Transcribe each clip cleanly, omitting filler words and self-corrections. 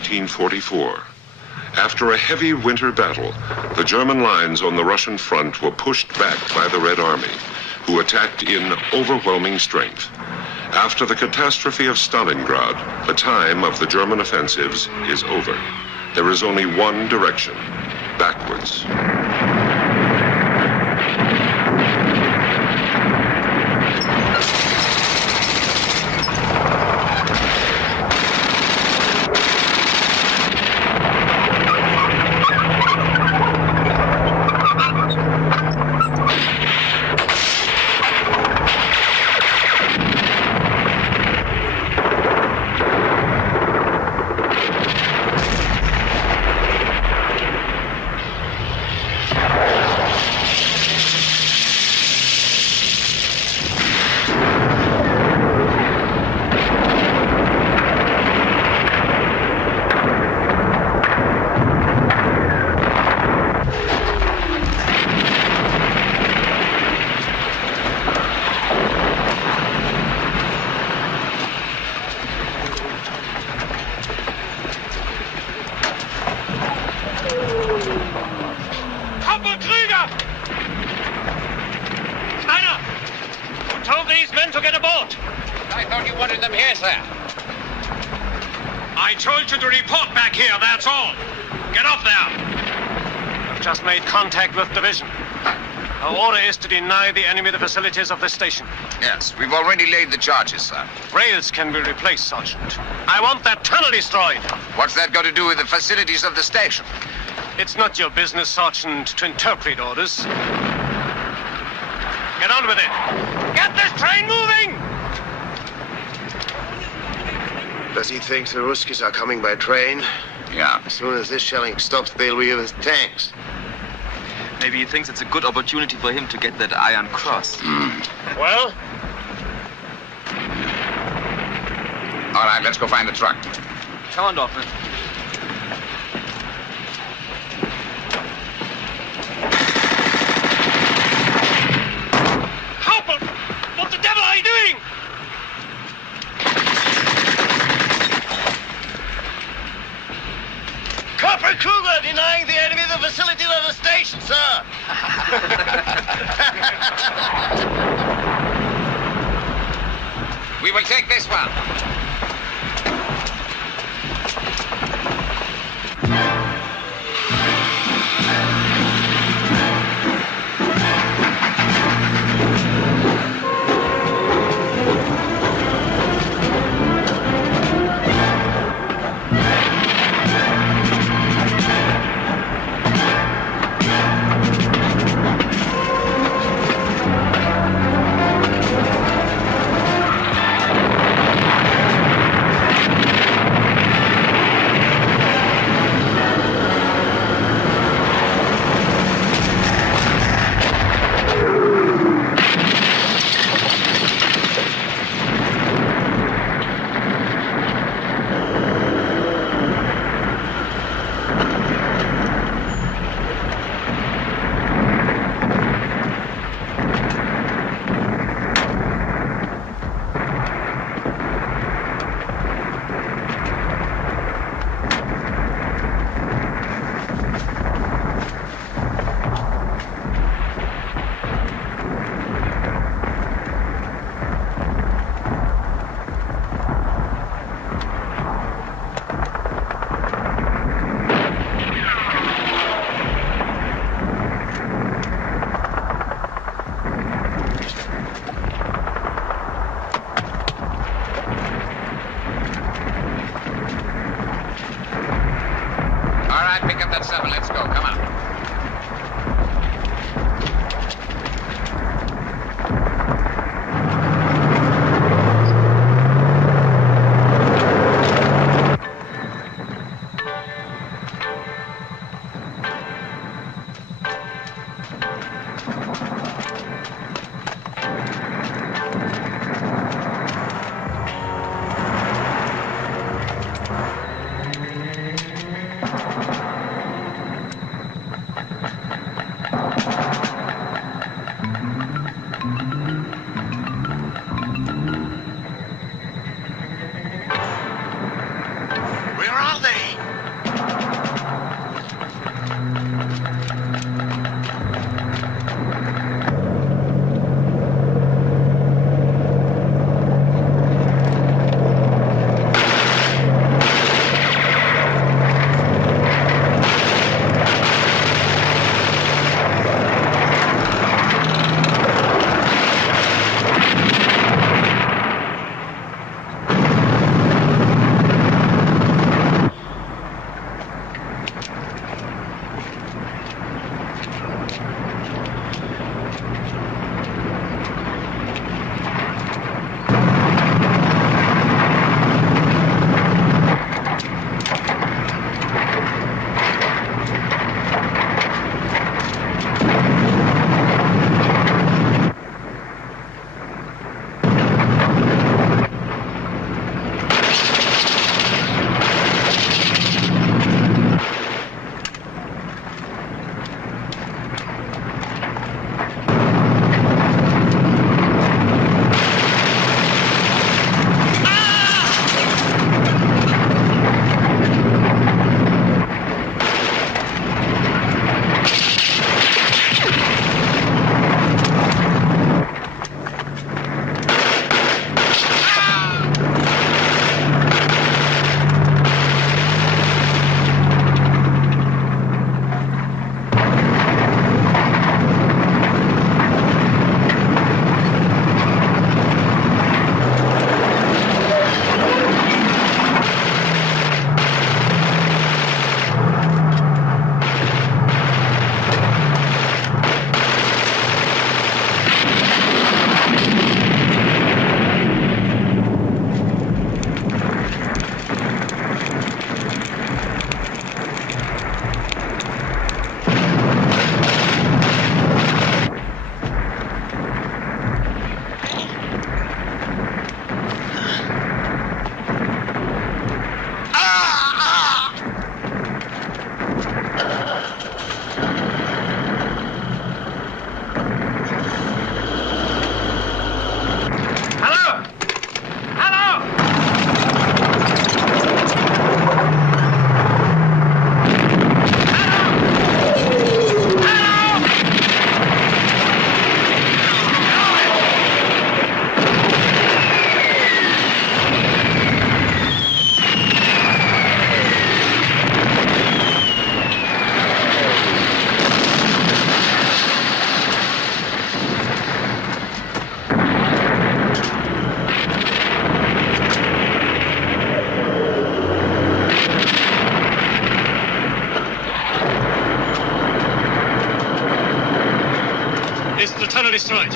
1944. After a heavy winter battle, the German lines on the Russian front were pushed back by the Red Army, who attacked in overwhelming strength. After the catastrophe of Stalingrad, the time of the German offensives is over. There is only one direction: backwards. Contact with division. Our order is to deny the enemy the facilities of the station. Yes, we've already laid the charges, sir. Rails can be replaced, Sergeant. I want that tunnel destroyed. What's that got to do with the facilities of the station? It's not your business, Sergeant, to interpret orders. Get on with it. Get this train moving! Does he think the Ruskies are coming by train? Yeah. As soon as this shelling stops, they'll be with tanks. Maybe he thinks it's a good opportunity for him to get that Iron Cross. Well? All right, let's go find the truck. Come on, Dorfman. Hauptmann! What the devil are you doing? Corporal Kruger denying the enemy the facilities of the station, sir. We will take this one. tunnel destroyed.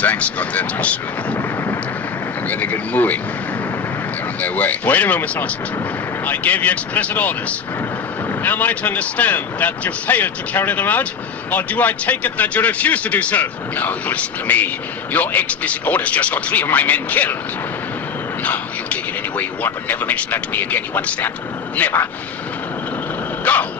Tanks got there too soon. They're going to get moving. They're on their way. Wait a moment, Sergeant. I gave you explicit orders. Am I to understand that you failed to carry them out, or do I take it that you refuse to do so? Now, you listen to me. Your explicit orders just got 3 of my men killed. Now, you take it any way you want, but never mention that to me again, you understand? Never. Go!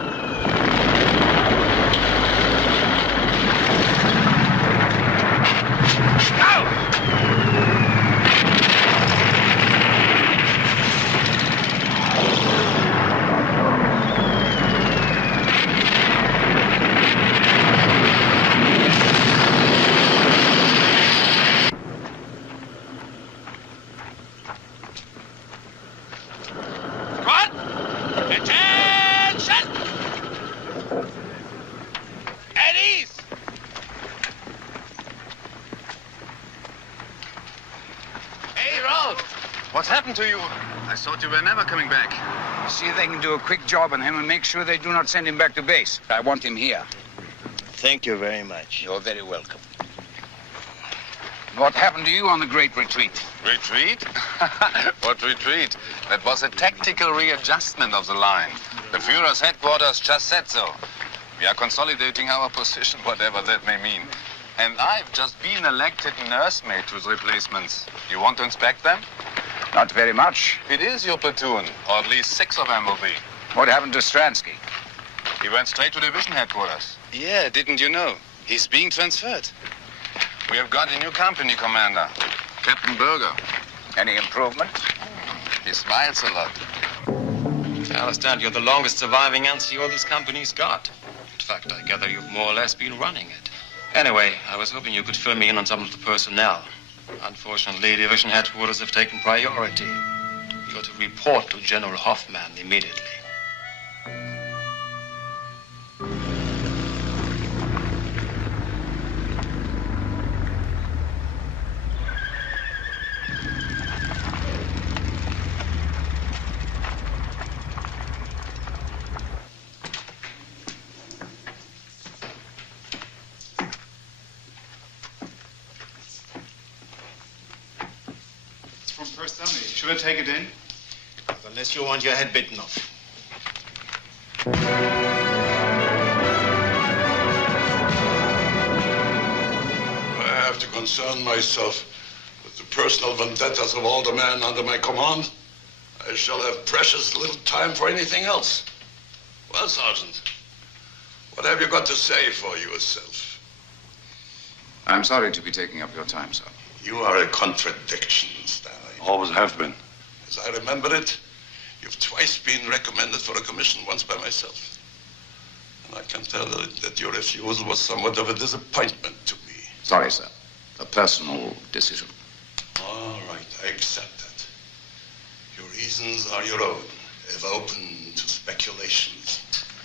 What's happened to you? I thought you were never coming back. See if they can do a quick job on him and make sure they do not send him back to base. I want him here. Thank you very much. You're very welcome. What happened to you on the Great Retreat? Retreat? What retreat? That was a tactical readjustment of the line. The Führer's headquarters just said so. We are consolidating our position, whatever that may mean. And I've just been elected nursemaid to the replacements. You want to inspect them? Not very much. It is your platoon, or at least 6 of them will be. What happened to Stransky? He went straight to division headquarters. Yeah, didn't you know? He's being transferred. We have got a new company commander, Captain Berger. Any improvement? He smiles a lot. I understand you're the longest surviving NCO this company's got. In fact, I gather you've more or less been running it. Anyway, I was hoping you could fill me in on some of the personnel. Unfortunately, division headquarters have taken priority. You're to report to General Hoffman immediately. First Army. Should I take it in? Unless you want your head bitten off. I have to concern myself with the personal vendettas of all the men under my command. I shall have precious little time for anything else. Well, Sergeant, what have you got to say for yourself? I'm sorry to be taking up your time, sir. You are a contradiction, Stanley. Always have been. As I remember it, you've twice been recommended for a commission, once by myself. And I can tell that your refusal was somewhat of a disappointment to me. Sorry, sir. A personal decision. All right, I accept that. Your reasons are your own, ever open to speculations.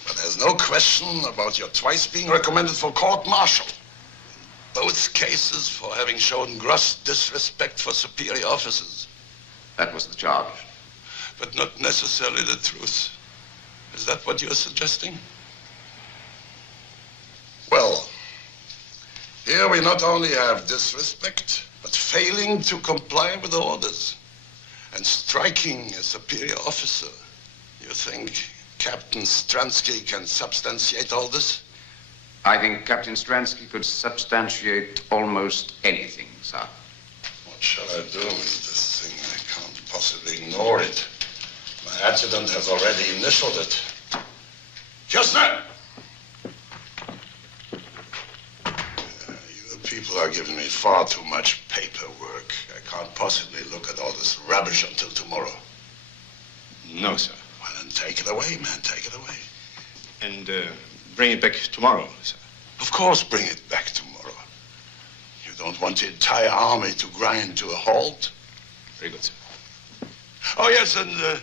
But there's no question about your twice being recommended for court-martial. Both cases for having shown gross disrespect for superior officers. That was the charge. But not necessarily the truth. Is that what you're suggesting? Well, here we not only have disrespect, but failing to comply with the orders and striking a superior officer. You think Captain Stransky can substantiate all this? I think Captain Stransky could substantiate almost anything, sir. What shall I do with this thing? I can't possibly ignore it. My adjutant has already initialed it. Kistner! You people are giving me far too much paperwork. I can't possibly look at all this rubbish until tomorrow. No, sir. Well, then take it away, man. Take it away. And bring it back tomorrow, sir. Of course, bring it back tomorrow. You don't want the entire army to grind to a halt? Very good, sir. Oh, yes, and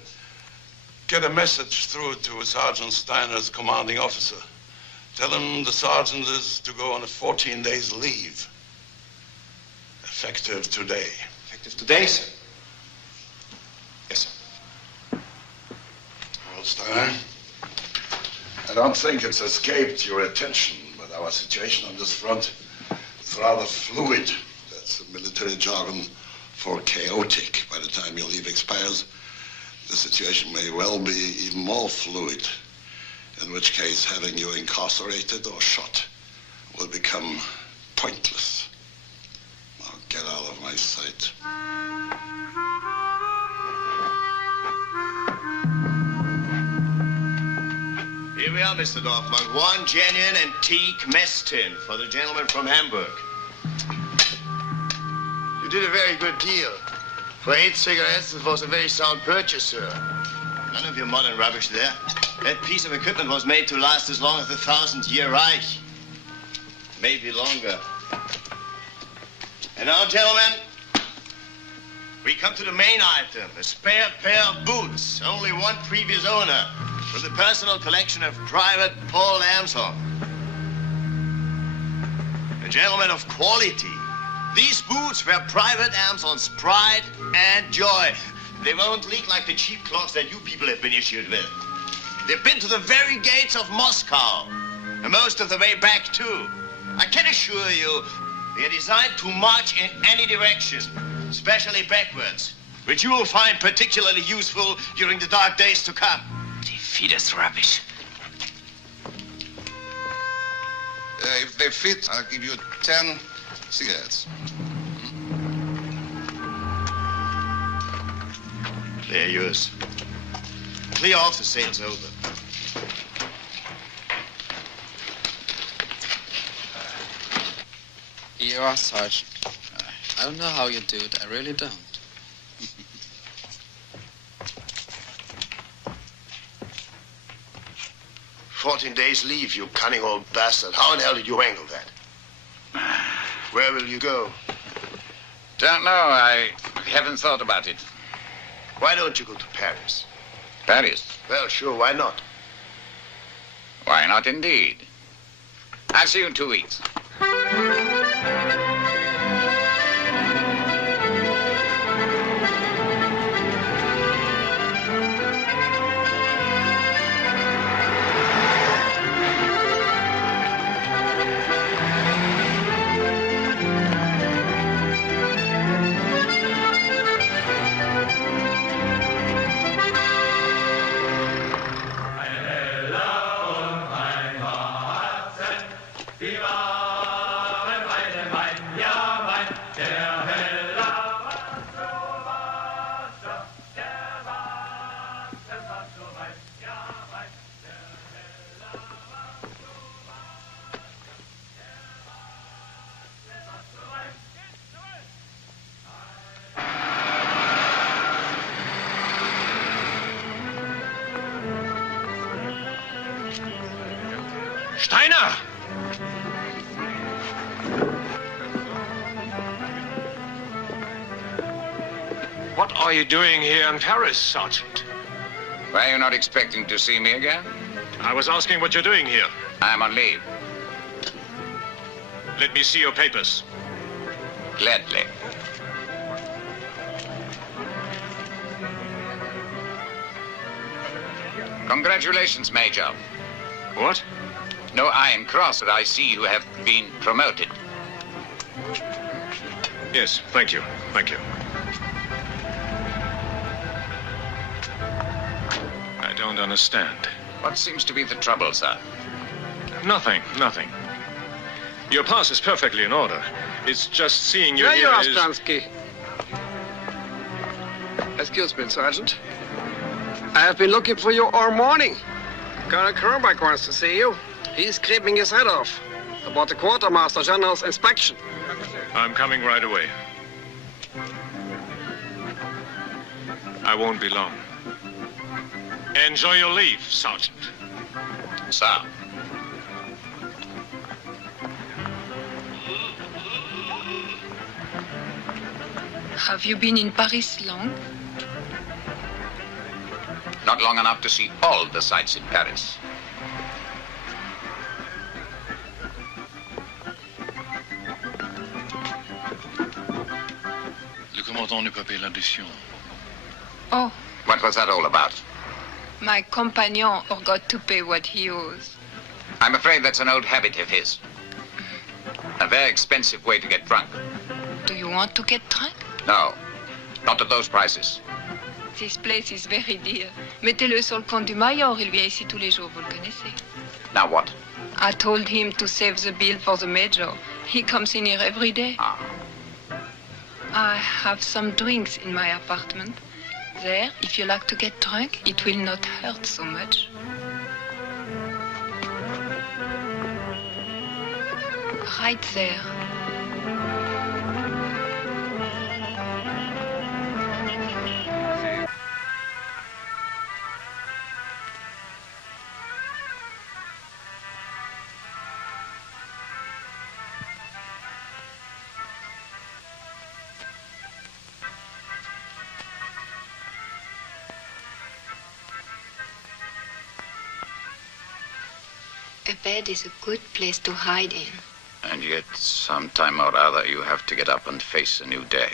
get a message through to Sergeant Steiner's commanding officer. Tell him the sergeant is to go on a 14 days leave. Effective today. Effective today, sir? Yes, sir. Well, Steiner, I don't think it's escaped your attention, but our situation on this front It's rather fluid. That's the military jargon for chaotic. By the time your leave expires, the situation may well be even more fluid, in which case having you incarcerated or shot will become pointless. Now get out of my sight. Here we are, Mr. Dorfman. One genuine antique mess tin for the gentleman from Hamburg. You did a very good deal. For 8 cigarettes, it was a very sound purchase, sir. None of your modern rubbish there. That piece of equipment was made to last as long as the 1,000-year Reich. Maybe longer. And now, gentlemen, we come to the main item, a spare pair of boots. Only one previous owner. From the personal collection of Private Paul Amson. A gentleman of quality. These boots were Private Amson's pride and joy. They won't leak like the cheap clogs that you people have been issued with. They've been to the very gates of Moscow, and most of the way back, too. I can assure you, they are designed to march in any direction, especially backwards, which you will find particularly useful during the dark days to come. Feed us rubbish. If they fit, I'll give you 10 cigarettes. They're yours. Clear off, the sale's over. Here you are, Sergeant. I don't know how you do it. I really don't. 14 days leave, you cunning old bastard. How in hell did you angle that? Where will you go? Don't know. I haven't thought about it. Why don't you go to Paris? Paris? Well, sure, why not? Why not indeed? I'll see you in 2 weeks. Steiner! What are you doing here in Paris, Sergeant? Were you not expecting to see me again? I was asking what you're doing here. I'm on leave. Let me see your papers. Gladly. Congratulations, Major. What? No Iron Cross that I see you have been promoted. Yes, thank you. Thank you. I don't understand. What seems to be the trouble, sir? Nothing, nothing. Your pass is perfectly in order. It's just seeing you There you here are, is... Stransky. Excuse me, Sergeant. I have been looking for you all morning. Colonel Kronberg wants to see you. He's creeping his head off about the Quartermaster General's inspection. I'm coming right away. I won't be long. Enjoy your leave, Sergeant. Sir. Have you been in Paris long? Not long enough to see all the sights in Paris. Le commandant ne peut payer l'addition. Oh, What was that all about? my compagnon forgot to pay what he owes. I'm afraid that's an old habit of his. A very expensive way to get drunk. Do you want to get drunk? No, not at those prices. This place is very dear. Mettez-le sur le compte du Mayor. Il vient ici tous les jours, vous le connaissez. Now what? I told him to save the bill for the Major. He comes in here every day. Ah. I have some drinks in my apartment. There, if you like to get drunk, it will not hurt so much. Right there. A bed is a good place to hide in. And yet, sometime or other, you have to get up and face a new day.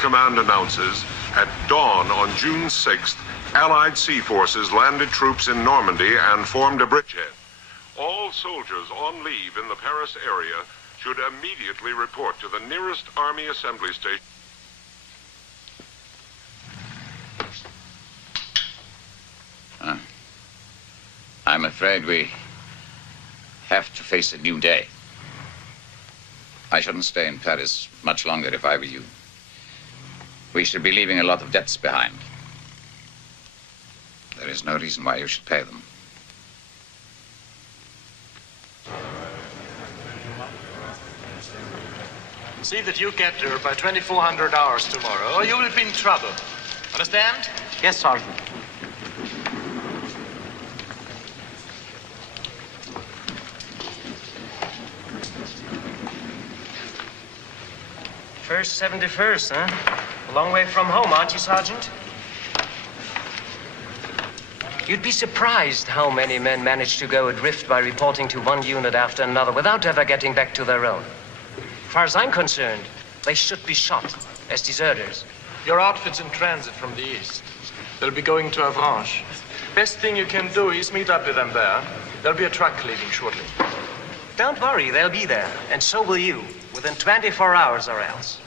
Command announces at dawn on June 6th, Allied sea forces landed troops in Normandy and formed a bridgehead. All soldiers on leave in the Paris area should immediately report to the nearest Army assembly station. I'm afraid we have to face a new day. I shouldn't stay in Paris much longer if I were you. We should be leaving a lot of debts behind. There is no reason why you should pay them. See that you get there by 2400 hours tomorrow, or you will be in trouble. Understand? Yes, Sergeant. First 71st, huh? A long way from home, aren't you, Sergeant? You'd be surprised how many men manage to go adrift by reporting to one unit after another without ever getting back to their own. As far as I'm concerned, they should be shot as deserters. Your outfit's in transit from the east. They'll be going to Avranches. Best thing you can do is meet up with them there. There'll be a truck leaving shortly. Don't worry, they'll be there. And so will you, within 24 hours or else.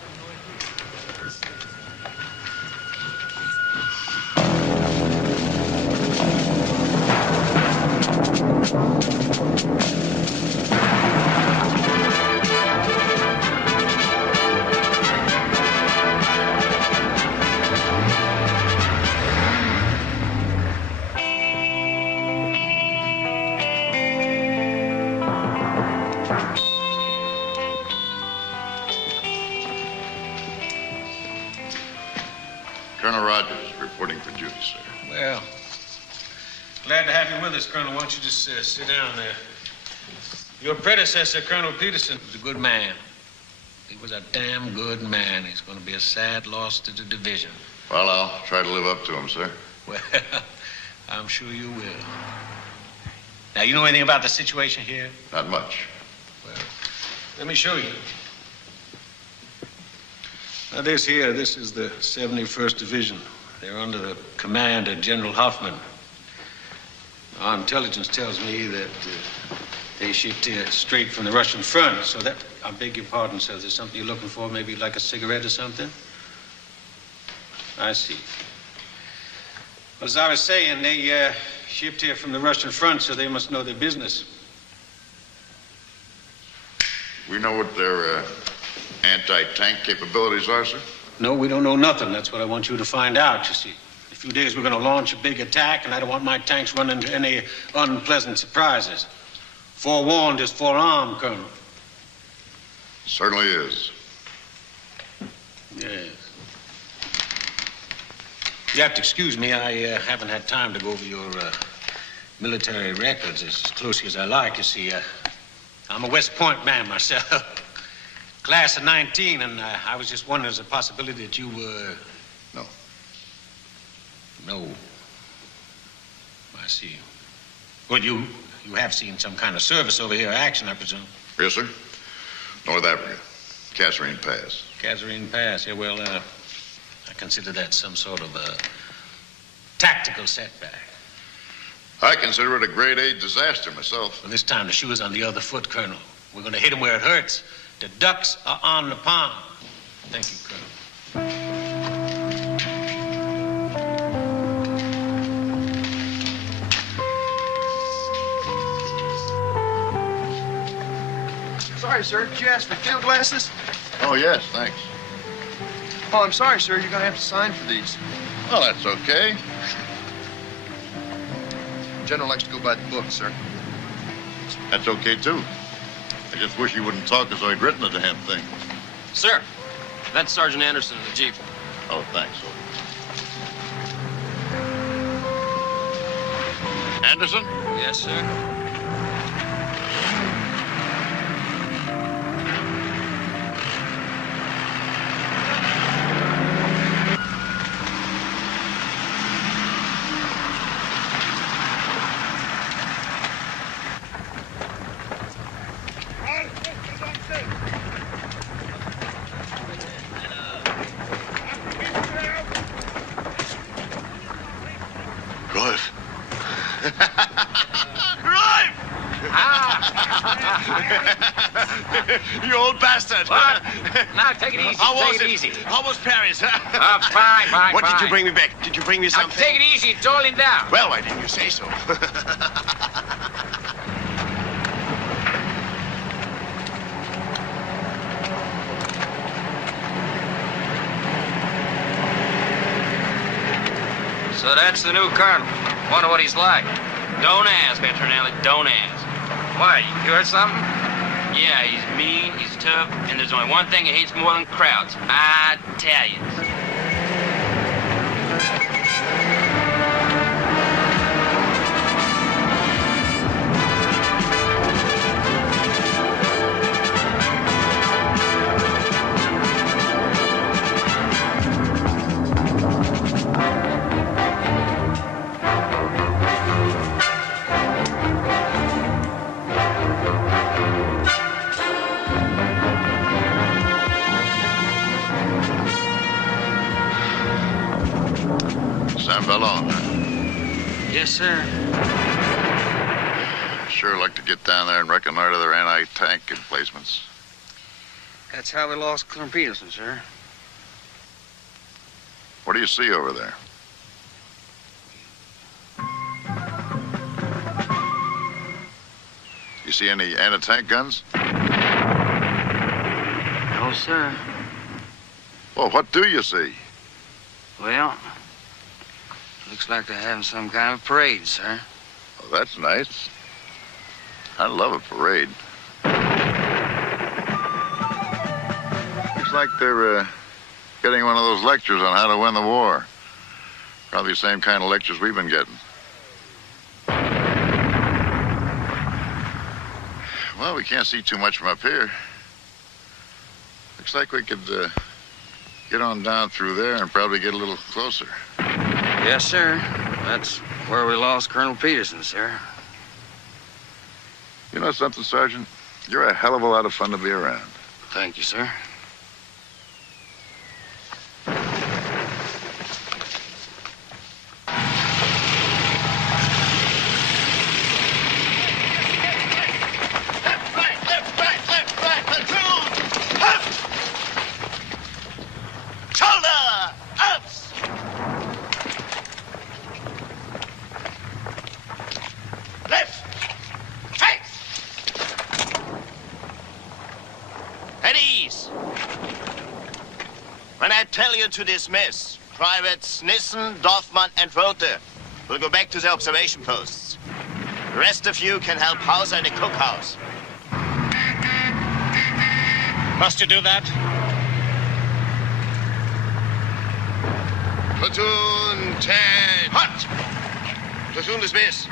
Colonel Rogers reporting for duty, sir. Well, glad to have you with us, Colonel. Why don't you just sit down there? Your predecessor, Colonel Peterson, was a good man. He was a damn good man. He's going to be a sad loss to the division. Well, I'll try to live up to him, sir. Well, I'm sure you will. Now, you know anything about the situation here? Not much. Well, let me show you. Now, this is the 71st Division. They're under the command of General Hoffman. Our intelligence tells me that they shipped here straight from the Russian front, so that, I beg your pardon, sir, is there something you're looking for? Maybe like a cigarette or something? I see. Well, as I was saying, they shipped here from the Russian front, so they must know their business. We know what their anti-tank capabilities are, sir? No, we don't know nothing. That's what I want you to find out, you see. In a few days, we're going to launch a big attack, and I don't want my tanks running into any unpleasant surprises. Forewarned is forearmed, Colonel. Certainly is. Yes. You have to excuse me. I haven't had time to go over military records as closely as I like. You see, I'm a West Point man myself. Class of 19, and I was just wondering, there's a possibility that you were... No. No. I see. Well, you have seen some kind of service over here, action, I presume? Yes, sir. North Africa. Kasserine Pass. Kasserine Pass, yeah, well, I consider that some sort of a tactical setback. I consider it a grade A disaster myself. Well, this time the shoe is on the other foot, Colonel. We're going to hit him where it hurts. The ducks are on the pond. Thank you, Colonel. Sorry, sir. Did you ask for field glasses? Oh, yes, thanks. Oh, I'm sorry, sir. You're going to have to sign for these. Well, that's okay. General likes to go by the book, sir. That's okay, too. I just wish he wouldn't talk as though he'd written the damn thing. Sir, that's Sergeant Anderson in the Jeep. Oh, thanks. Anderson? Yes, sir. You old bastard. What? Now, take it easy. Take it easy. How was Paris? Fine. What did you bring me back? Did you bring me something? Take it easy. It's all in down. Well, why didn't you say so? So that's the new colonel. Wonder what he's like. Don't ask, Petronelli. Don't ask. Why? You heard something? Yeah, he's mean, he's tough, and there's only one thing he hates more than crowds. Italians. Sam Ballon. Yes, sir. Sure like to get down there and reconnoiter their anti-tank emplacements. That's how we lost Colonel Peterson, sir. What do you see over there? You see any anti-tank guns? No, sir. Well, what do you see? Well, looks like they're having some kind of parade, sir. Oh, that's nice. I love a parade. Looks like they're getting one of those lectures on how to win the war. Probably the same kind of lectures we've been getting. Well, we can't see too much from up here. Looks like we could get on down through there and probably get a little closer. Yes, sir. That's where we lost Colonel Peterson, sir. You know something, Sergeant? You're a hell of a lot of fun to be around. Thank you, sir. When I tell you to dismiss, Privates Nissen, Dorfman, and Rothe will go back to their observation posts. The rest of you can help Hauser in the cookhouse. Must you do that? Platoon 10. Hot! Platoon dismiss.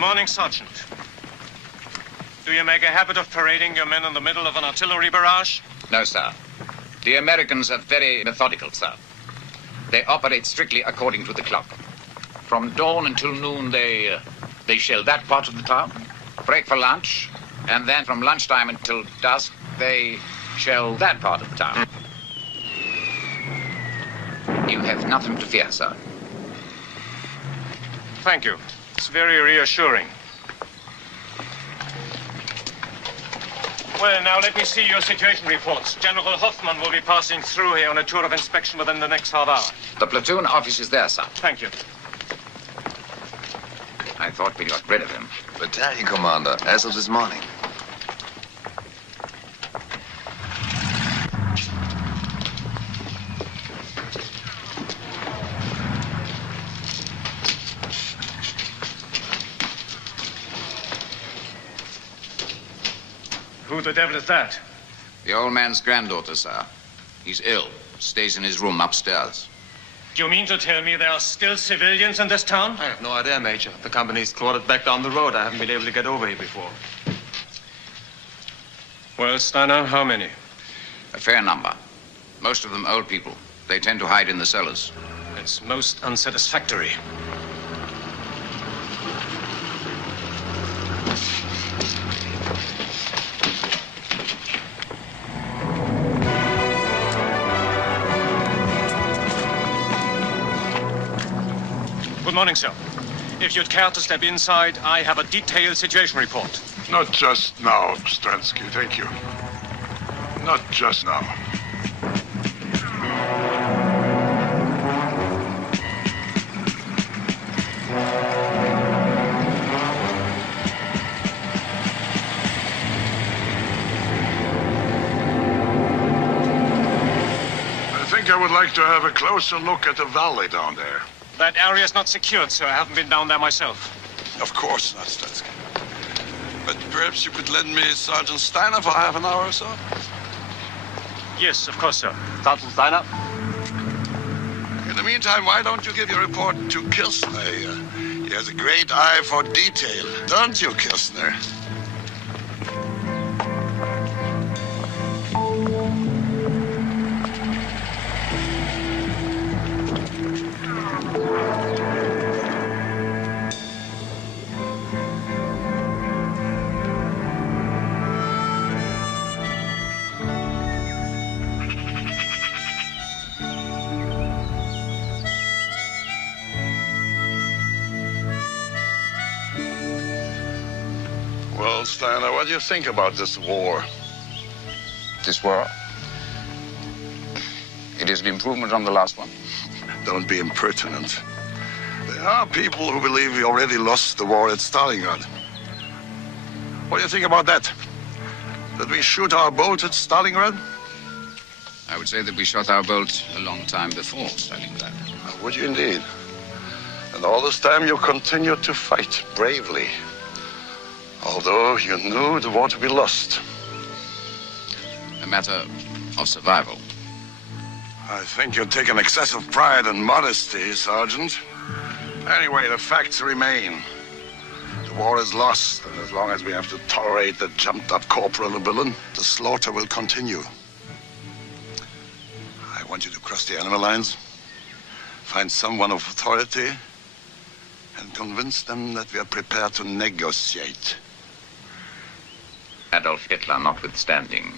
morning, Sergeant. Do you make a habit of parading your men in the middle of an artillery barrage? No, sir. The Americans are very methodical, sir. They operate strictly according to the clock. From dawn until noon, they shell that part of the town, break for lunch, and then from lunchtime until dusk, they shell that part of the town. You have nothing to fear, sir. Thank you. It's very reassuring. Well, now let me see your situation reports. General Hoffman will be passing through here on a tour of inspection within the next half hour. The platoon office is there, sir. Thank you. I thought we got rid of him. Battalion commander, as of this morning. Who the devil is that? The old man's granddaughter, sir. He's ill. Stays in his room upstairs. Do you mean to tell me there are still civilians in this town? I have no idea, Major. The company's quartered back down the road. I haven't been able to get over here before. Well, Steiner, how many? A fair number. Most of them old people. They tend to hide in the cellars. It's most unsatisfactory. Good morning, sir. If you'd care to step inside, I have a detailed situation report. Not just now, Stransky, thank you. Not just now. I think I would like to have a closer look at the valley down there. That area's not secured, sir. I haven't been down there myself. Of course not, Stransky. But perhaps you could lend me Sergeant Steiner for half an hour or so? Yes, of course, sir. Sergeant Steiner? In the meantime, why don't you give your report to Kirchner here? He has a great eye for detail, don't you, Kirchner? Well, Steiner, what do you think about this war? This war? It is an improvement on the last one. Don't be impertinent. There are people who believe we already lost the war at Stalingrad. What do you think about that? Did we shoot our bolt at Stalingrad? I would say that we shot our bolt a long time before Stalingrad. Would you indeed? And all this time you continued to fight bravely. Although you knew the war to be lost. A matter of survival. I think you take an excessive pride and modesty, Sergeant. Anyway, the facts remain. The war is lost, and as long as we have to tolerate the jumped-up corporal and villain, the slaughter will continue. I want you to cross the enemy lines, find someone of authority, and convince them that we are prepared to negotiate. Adolf Hitler notwithstanding.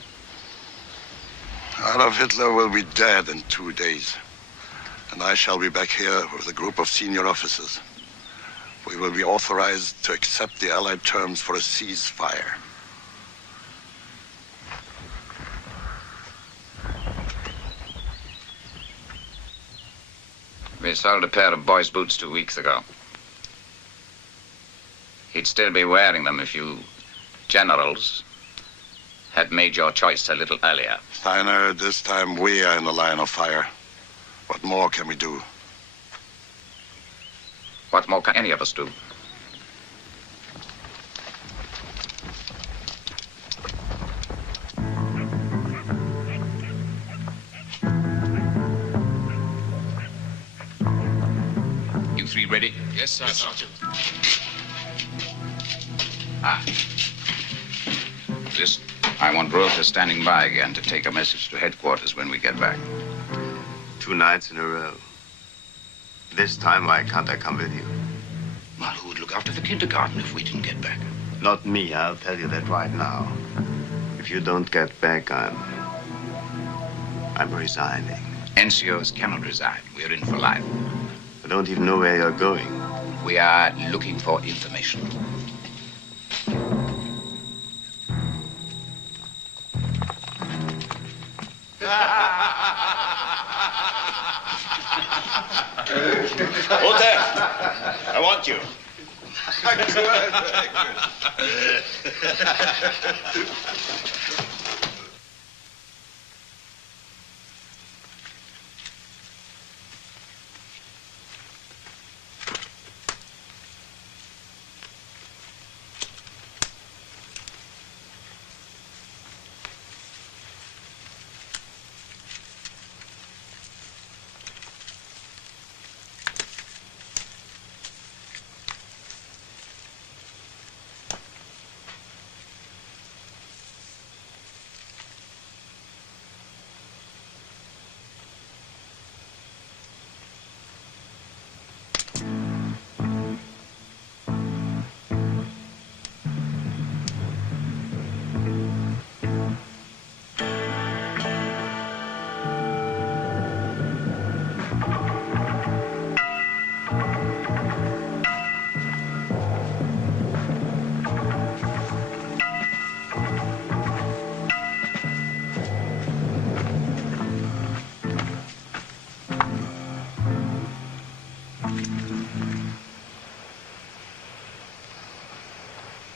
Adolf Hitler will be dead in 2 days. And I shall be back here with a group of senior officers. We will be authorized to accept the Allied terms for a ceasefire. We sold a pair of boys' boots 2 weeks ago. He'd still be wearing them if you generals had made your choice a little earlier. Steiner, this time we are in the line of fire. What more can we do? What more can any of us do? You three ready? Yes, sir. Yes, Sergeant. Listen, I want Rother standing by again to take a message to headquarters when we get back. 2 nights in a row. This time, why can't I come with you? Well, who would look after the kindergarten if we didn't get back? Not me, I'll tell you that right now. If you don't get back, I'm resigning. NCOs cannot resign. We're in for life. I don't even know where you're going. We are looking for information. Rother, I want you.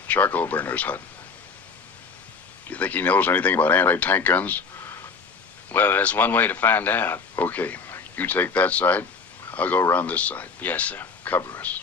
Charcoal burner's hut. Do you think he knows anything about anti-tank guns? Well, there's one way to find out. Okay, you take that side. I'll go around this side. Yes, sir. Cover us.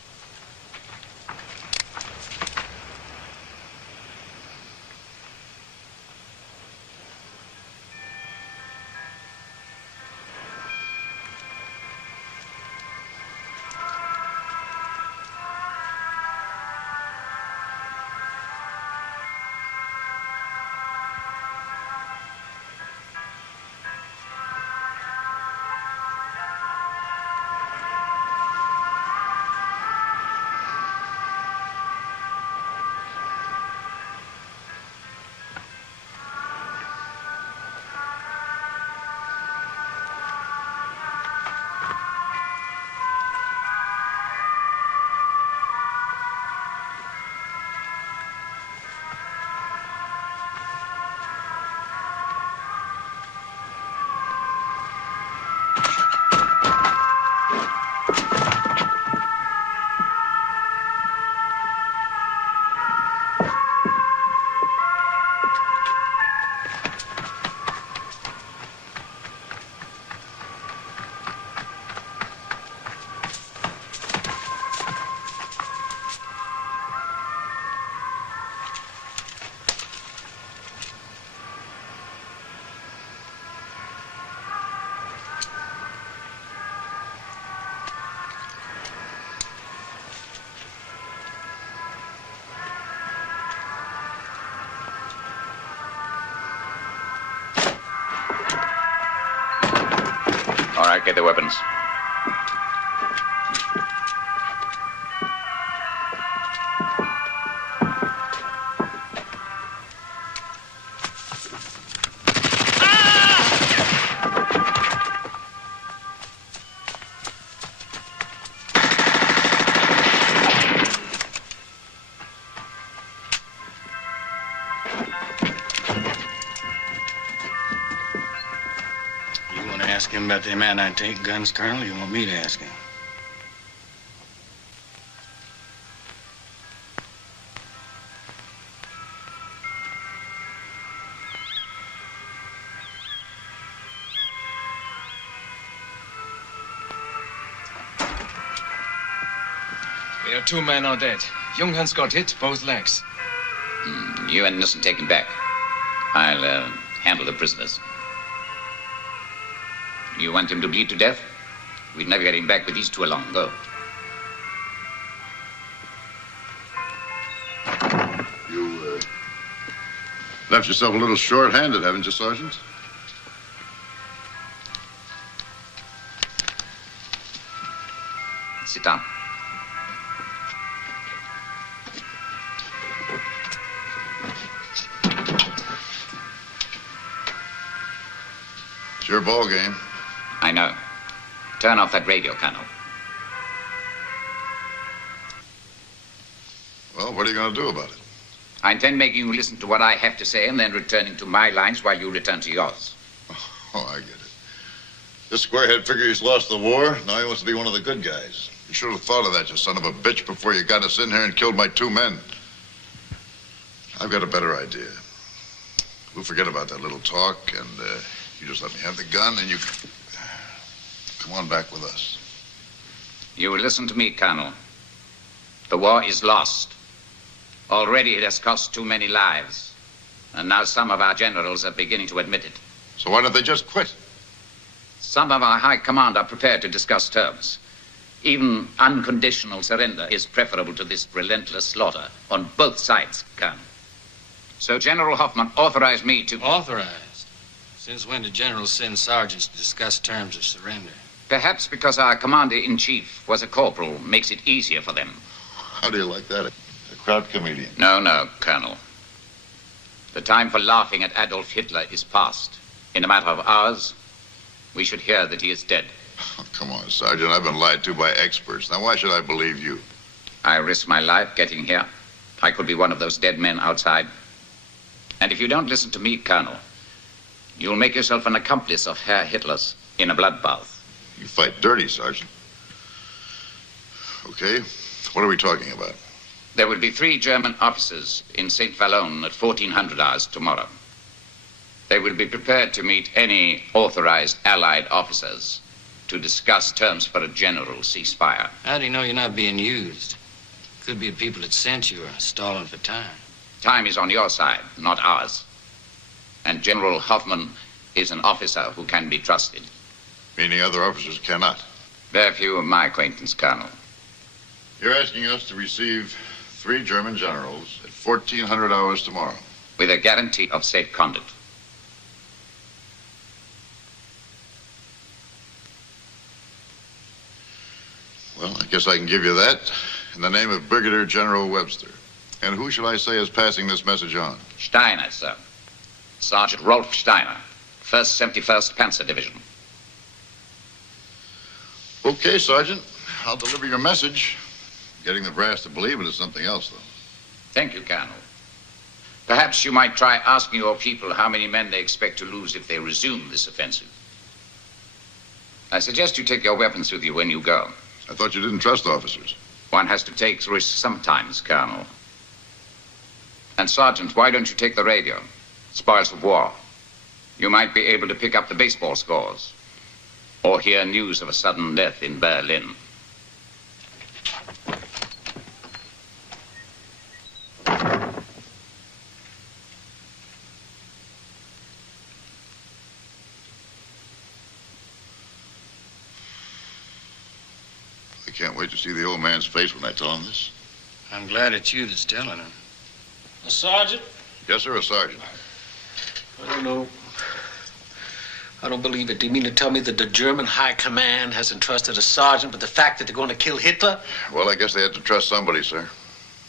All right, get the weapons. Ask him about them anti-tank guns, Colonel. You want me to ask him? There are 2 men are dead. Junghans got hit, both legs. You and Nissen taken back. I'll handle the prisoners. You want him to bleed to death? We'd never get him back with these 2 along. Go. Left yourself a little short-handed, haven't you, Sergeant? Sit down. It's your ball game. I know. Turn off that radio, Colonel. Well, what are you going to do about it? I intend making you listen to what I have to say and then returning to my lines while you return to yours. Oh, I get it. This squarehead figure he's lost the war. Now he wants to be one of the good guys. You should have thought of that, you son of a bitch, before you got us in here and killed my 2 men. I've got a better idea. We'll forget about that little talk, and you just let me have the gun, and you come on back with us. You will listen to me, Colonel. The war is lost. Already it has cost too many lives. And now some of our generals are beginning to admit it. So why don't they just quit? Some of our high command are prepared to discuss terms. Even unconditional surrender is preferable to this relentless slaughter on both sides, Colonel. So General Hoffman authorized me to... Authorized? Since when did generals send sergeants to discuss terms of surrender? Perhaps because our commander-in-chief was a corporal makes it easier for them. How do you like that? A crowd comedian. No, Colonel. The time for laughing at Adolf Hitler is past. In a matter of hours, we should hear that he is dead. Oh, come on, Sergeant. I've been lied to by experts. Now, why should I believe you? I risked my life getting here. I could be one of those dead men outside. And if you don't listen to me, Colonel, you'll make yourself an accomplice of Herr Hitler's in a bloodbath. You fight dirty, Sergeant. Okay, what are we talking about? There will be 3 German officers in St. Vallon at 1400 hours tomorrow. They will be prepared to meet any authorized Allied officers to discuss terms for a general ceasefire. How do you know you're not being used? Could be the people that sent you are stalling for time. Time is on your side, not ours. And General Hoffman is an officer who can be trusted. Meaning other officers cannot? Very few of my acquaintance, Colonel. You're asking us to receive 3 German generals at 1400 hours tomorrow. With a guarantee of safe conduct. Well, I guess I can give you that in the name of Brigadier General Webster. And who shall I say is passing this message on? Steiner, sir. Sergeant Rolf Steiner, 1st 71st Panzer Division. Okay, Sergeant. I'll deliver your message. Getting the brass to believe it is something else, though. Thank you, Colonel. Perhaps you might try asking your people how many men they expect to lose if they resume this offensive. I suggest you take your weapons with you when you go. I thought you didn't trust officers. One has to take risks sometimes, Colonel. And, Sergeant, why don't you take the radio? Spoils of war. You might be able to pick up the baseball scores. Or hear news of a sudden death in Berlin. I can't wait to see the old man's face when I tell him this. I'm glad it's you that's telling him. A sergeant? Yes, sir, a sergeant. I don't know. I don't believe it. Do you mean to tell me that the German High Command has entrusted a sergeant with the fact that they're going to kill Hitler? Well, I guess they had to trust somebody, sir.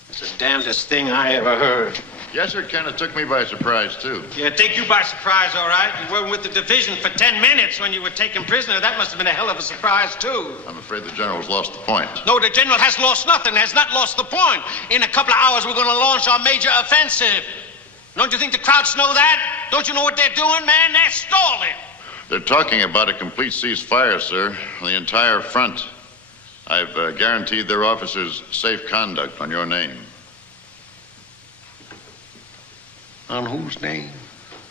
It's the damnedest thing I ever heard. Yes, sir, it kind of took me by surprise, too. Yeah, take you by surprise, all right. You weren't with the division for 10 minutes when you were taken prisoner. That must have been a hell of a surprise, too. I'm afraid the general's lost the point. No, the general has lost nothing, has not lost the point. In a couple of hours, we're going to launch our major offensive. Don't you think the Krauts know that? Don't you know what they're doing, man? They're stalling. They're talking about a complete ceasefire, sir, on the entire front. I've guaranteed their officers safe conduct on your name. On whose name?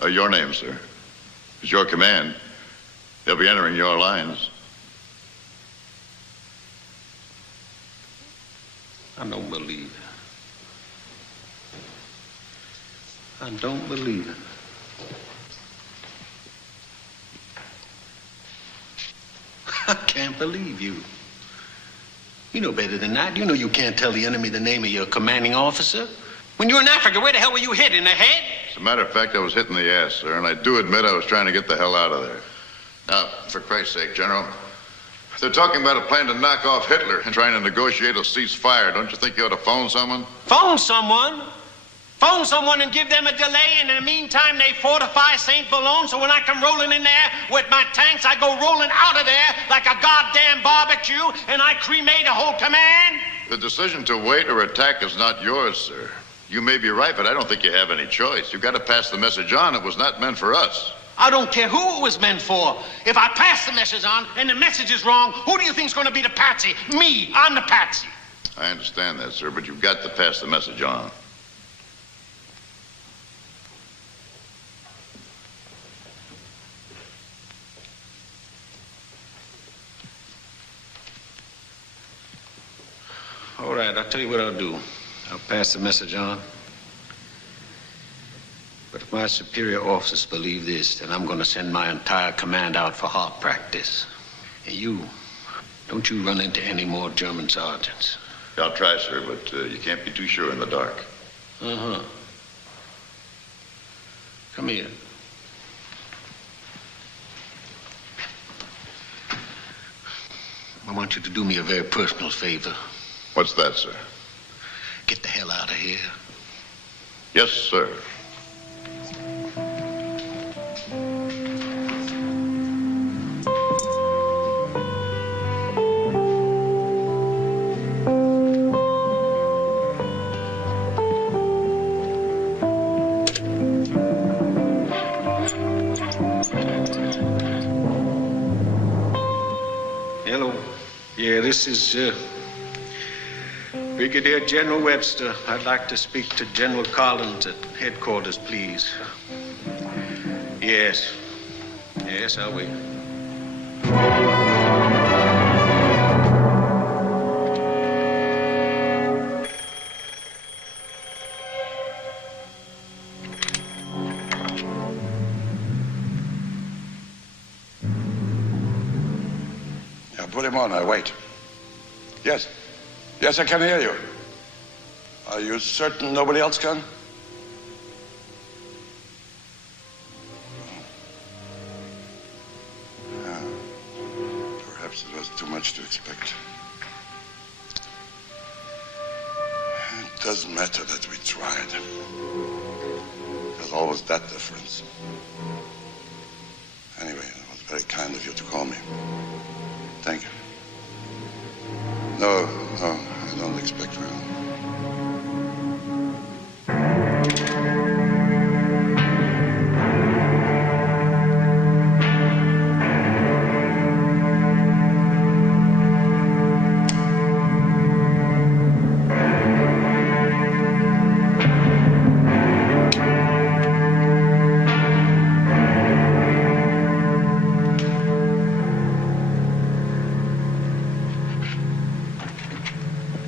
Your name, sir. It's your command. They'll be entering your lines. I don't believe it. I don't believe it. I can't believe you. You know better than that. You know you can't tell the enemy the name of your commanding officer. When you were in Africa, where the hell were you hit? In the head? As a matter of fact, I was hitting the ass, sir, and I do admit I was trying to get the hell out of there. Now, for Christ's sake, General, they're talking about a plan to knock off Hitler and trying to negotiate a ceasefire. Don't you think you ought to phone someone? Phone someone? Phone someone and give them a delay, and in the meantime, they fortify St. Boulogne, so when I come rolling in there with my tanks, I go rolling out of there like a goddamn barbecue, and I cremate a whole command? The decision to wait or attack is not yours, sir. You may be right, but I don't think you have any choice. You've got to pass the message on. It was not meant for us. I don't care who it was meant for. If I pass the message on and the message is wrong, who do you think's going to be the patsy? Me. I'm the patsy. I understand that, sir, but you've got to pass the message on. All right, I'll tell you what I'll do. I'll pass the message on. But if my superior officers believe this, then I'm going to send my entire command out for hard practice. And you, don't you run into any more German sergeants. I'll try, sir, but you can't be too sure in the dark. Uh-huh. Come here. I want you to do me a very personal favor. What's that, sir? Get the hell out of here. Yes, sir. Hello. Yeah, this is, Brigadier General Webster. I'd like to speak to General Collins at headquarters, please. Yes. Yes, I'll wait. Yeah, put him on. I wait. Yes. Yes, I can hear you. Are you certain nobody else can? Yeah. Perhaps it was too much to expect. It doesn't matter that we tried. There's always that difference. Anyway, it was very kind of you to call me. Thank you. No, I don't expect real.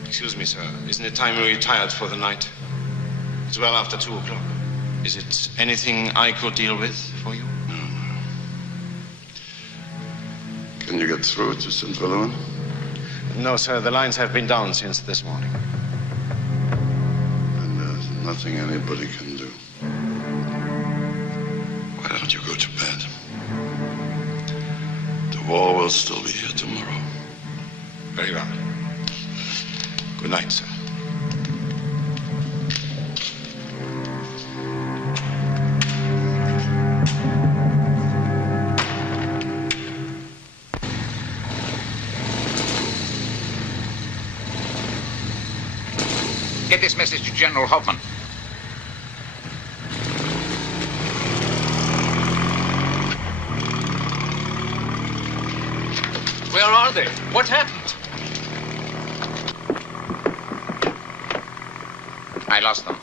Excuse me, sir. Isn't it time we retired for the night? It's well after 2 o'clock. Is it anything I could deal with for you? Can you get through to St. Boulogne? No, sir. The lines have been down since this morning. And there's nothing anybody can do. Why don't you go to bed? The war will still be here tomorrow. Very well. Good night, sir. Get this message to General Hoffman. Where are they? What happened? I lost them.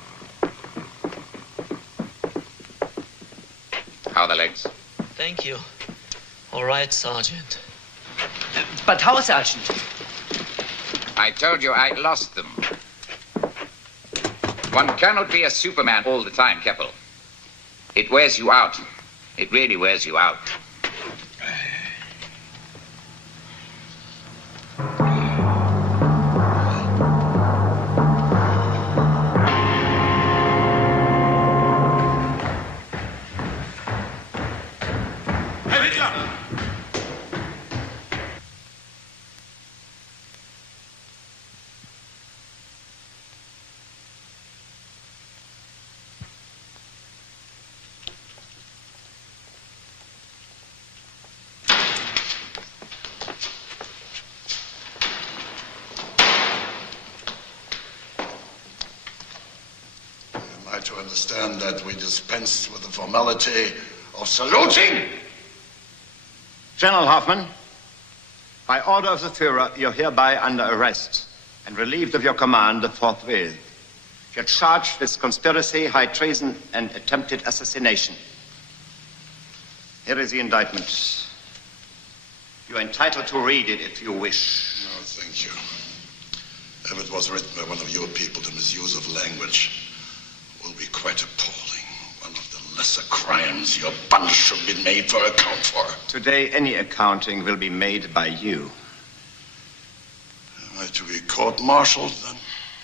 How are the legs? Thank you. All right, Sergeant. But how, Sergeant? I told you I lost them. One cannot be a Superman all the time, Keppel. It wears you out. It really wears you out. to understand that we dispense with the formality of saluting? General Hoffman, by order of the Führer, you're hereby under arrest and relieved of your command forthwith. You're charged with conspiracy, high treason, and attempted assassination. Here is the indictment. You're entitled to read it if you wish. No, thank you. If it was written by one of your people, the misuse of language will be quite appalling. One of the lesser crimes your bunch should be made for account for. Today, any accounting will be made by you. Am I to be court-martialed, then?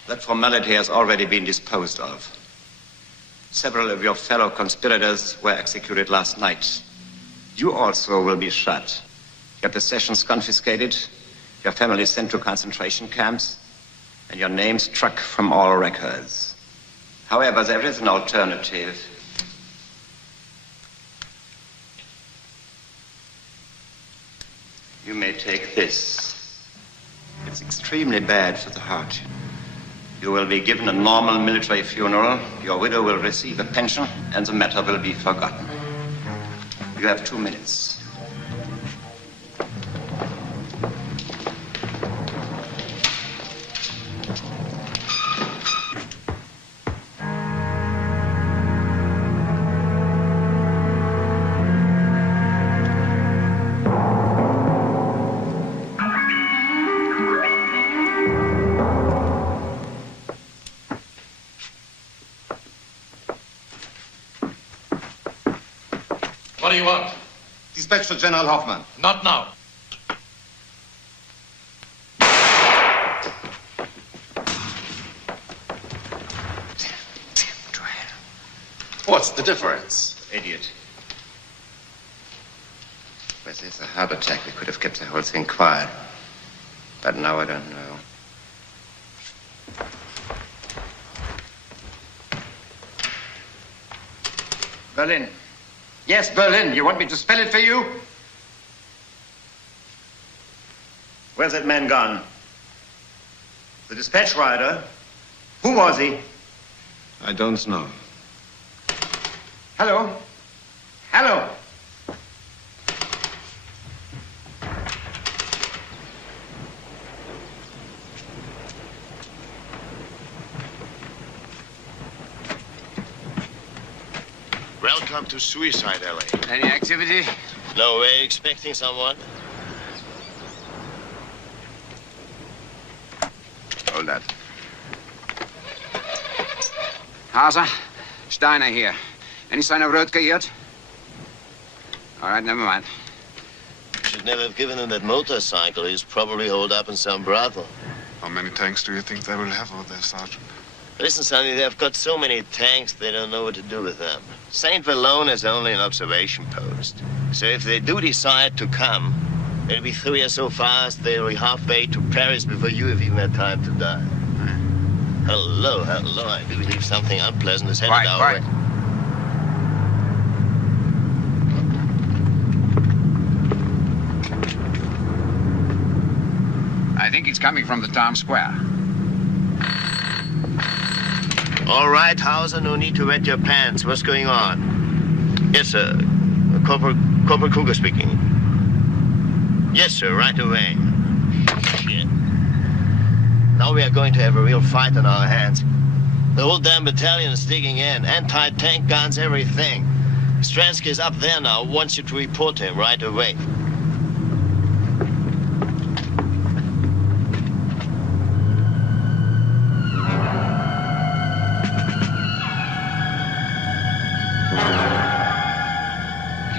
That formality has already been disposed of. Several of your fellow conspirators were executed last night. You also will be shot. Your possessions confiscated, your family sent to concentration camps, and your name struck from all records. However, there is an alternative. You may take this. It's extremely bad for the heart. You will be given a normal military funeral, your widow will receive a pension, and the matter will be forgotten. You have 2 minutes. What do you want? Dispatch to General Hoffman. Not now. What's the difference? Idiot. With this, a heart attack, we could have kept the whole thing quiet. But now I don't know. Berlin. Yes, Berlin. You want me to spell it for you? Where's that man gone? The dispatch rider? Who was he? I don't know. Hello? Hello? Welcome to Suicide Alley. Any activity? No, we're expecting someone. Hold that. Hauser, Steiner here. Any sign of Röttger yet? All right, never mind. Should never have given him that motorcycle. He's probably holed up in some brothel. How many tanks do you think they will have over there, Sergeant? Listen, Sonny, they've got so many tanks, they don't know what to do with them. St. Vallone is only an observation post. So if they do decide to come, they'll be through here so fast they'll be halfway to Paris before you have even had time to die. Hello, hello. I do believe something unpleasant is headed our way. I think it's coming from the town square. All right, Hauser, no need to wet your pants. What's going on? Yes, sir. Corporal Kruger speaking. Yes, sir, right away. Shit. Now we are going to have a real fight on our hands. The whole damn battalion is digging in. Anti-tank guns, everything. Stransky is up there now. Wants you to report to him right away.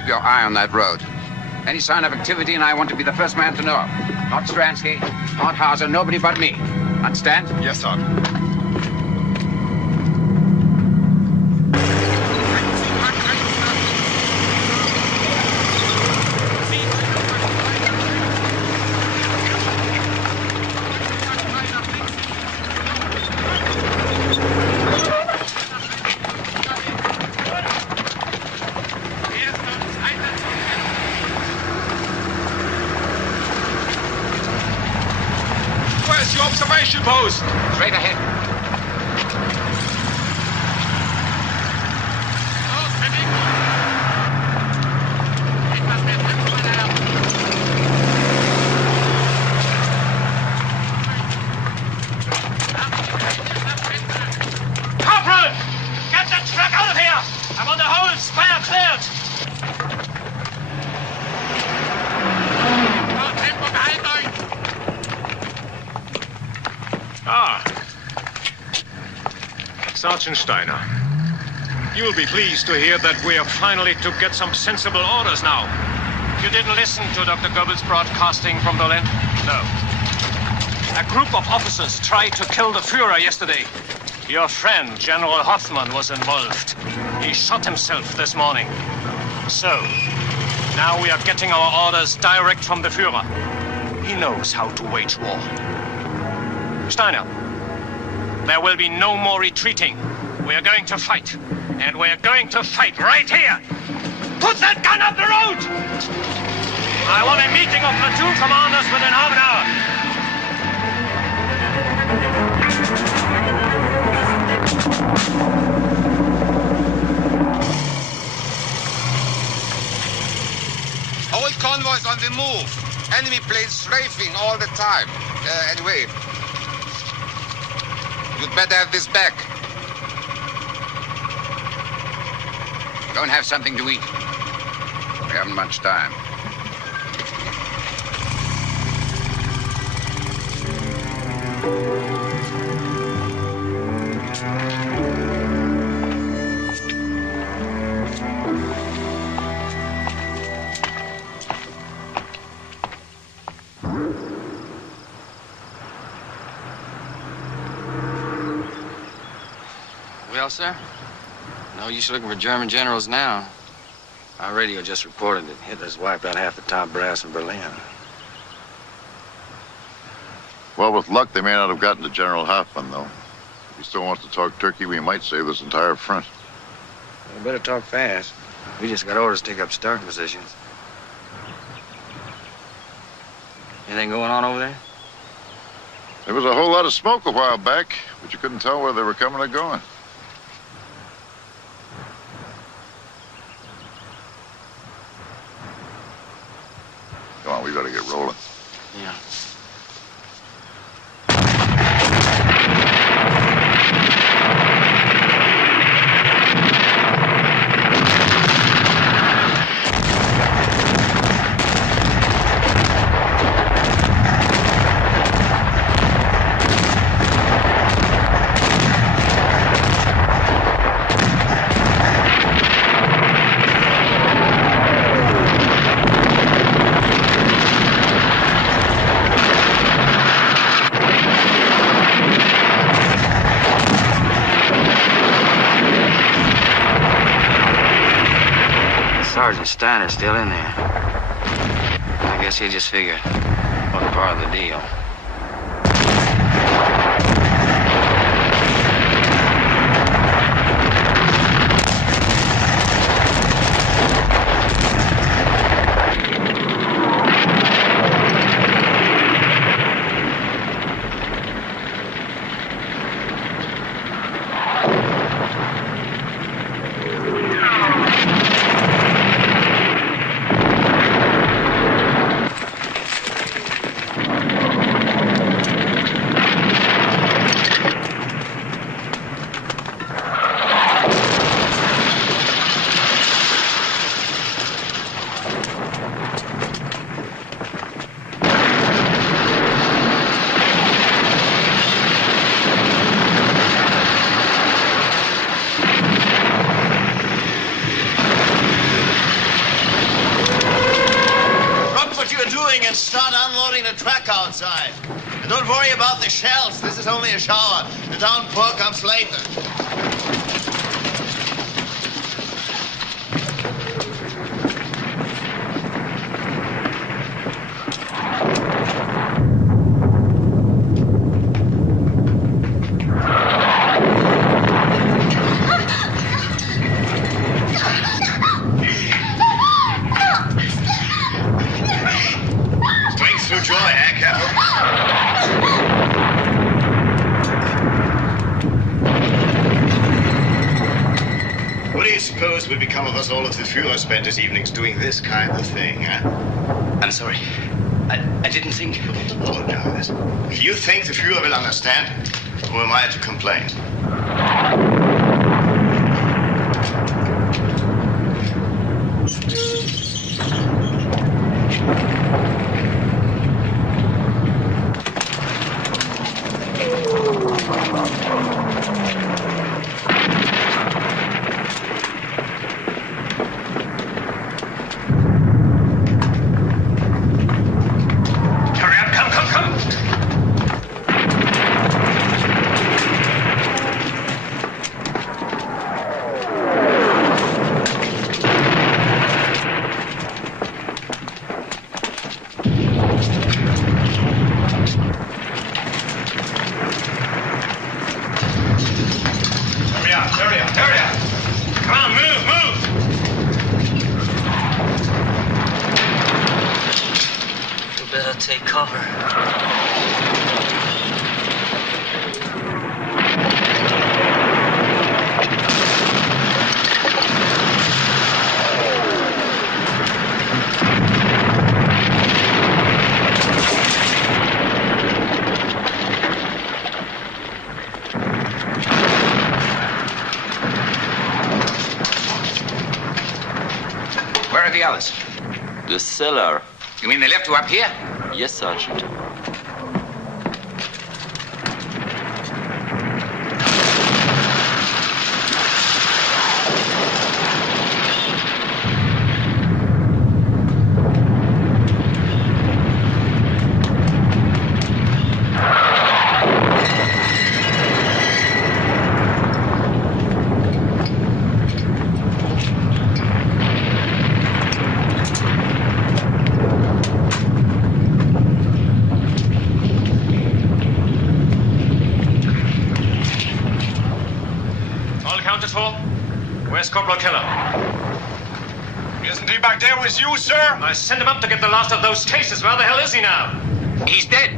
Your eye on that road. Any sign of activity, and I want to be the first man to know. Not Stransky, not Hauser, nobody but me. Understand? Yes, Sergeant. Observation post! Straight ahead. Sergeant Steiner, you'll be pleased to hear that we are finally to get some sensible orders now. You didn't listen to Dr. Goebbels' broadcasting from Berlin? No. A group of officers tried to kill the Führer yesterday. Your friend, General Hoffmann, was involved. He shot himself this morning. So, now we are getting our orders direct from the Führer. He knows how to wage war. Steiner, there will be no more retreating. We are going to fight. And we are going to fight right here. Put that gun up the road! I want a meeting of platoon commanders within half an hour. Whole convoys on the move. Enemy planes strafing all the time. Anyway, you'd better have this back. Go and have something to eat. We haven't much time. Well, sir? No use looking for German generals now. Our radio just reported that Hitler's wiped out half the top brass in Berlin. Well, with luck, they may not have gotten to General Hoffmann, though. If he still wants to talk turkey, we might save this entire front. We better talk fast. We just got orders to take up starting positions. Anything going on over there? There was a whole lot of smoke a while back, but you couldn't tell where they were coming or going. Come on, we gotta get rolling. Yeah. Sergeant Steiner's still in there. I guess he just figured what part of the deal. And start unloading the truck outside. And don't worry about the shells. This is only a shower. The downpour comes later. Would become of us all if the Führer spent his evenings doing this kind of thing, huh? I'm sorry. I didn't think. Apologize. If you think the Führer will understand, who am I to complain? Take cover. Where are the others? The cellar. You mean they left you up here? Yes, Sergeant. Where's Corporal Keller? Isn't he back there with you, sir? I sent him up to get the last of those cases. Where the hell is he now? He's dead.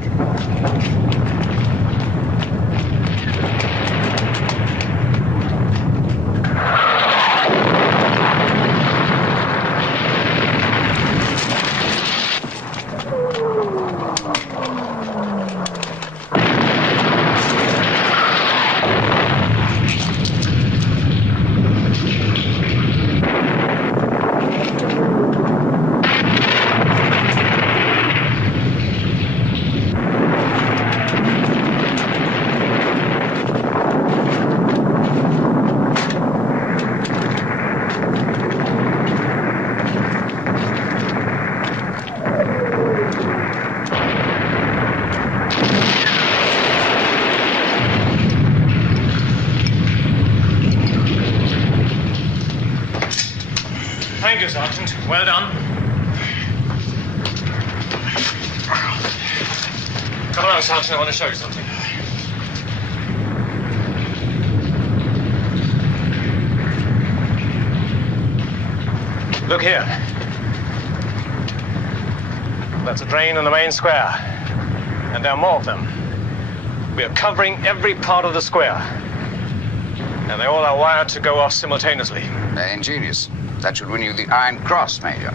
Thank you, Sergeant. Well done. Come along, Sergeant. I want to show you something. Look here. That's a drain in the main square. And there are more of them. We are covering every part of the square. And they all are wired to go off simultaneously. Ingenious. That should win you the Iron Cross, Major.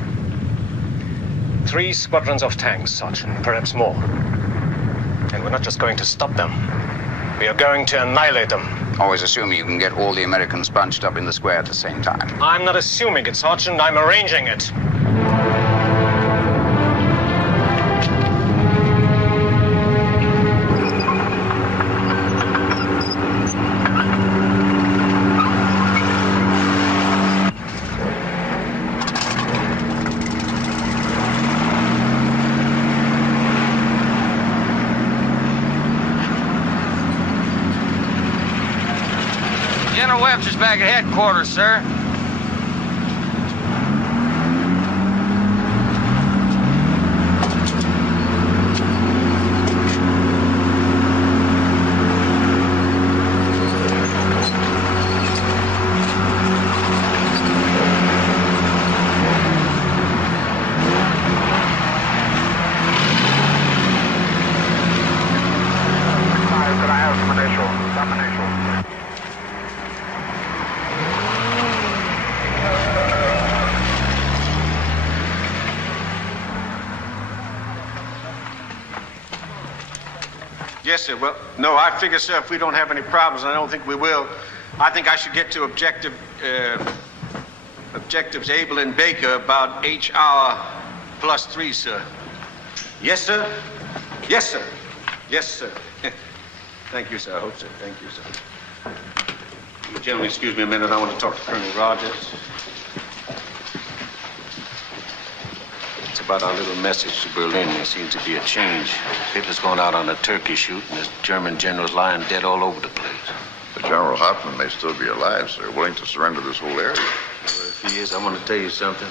3 squadrons of tanks, Sergeant, perhaps more. And we're not just going to stop them. We are going to annihilate them. Always assuming you can get all the Americans bunched up in the square at the same time. I'm not assuming it, Sergeant. I'm arranging it. General Webster's back at headquarters, sir. Yes, sir. Well, no, I figure, sir, if we don't have any problems, and I don't think we will, I think I should get to objectives Able and Baker about H hour +3, sir. Yes, sir? Yes, sir. Yes, sir. Thank you, sir. I hope so. Thank you, sir. You gentlemen, excuse me a minute. I want to talk to Colonel Rogers. It's about our little message to Berlin. There seems to be a change. Hitler's going out on a turkey shoot, and the German general's lying dead all over the place. But General Hoffman may still be alive, sir, willing to surrender this whole area. Well, if he is, I want to tell you something.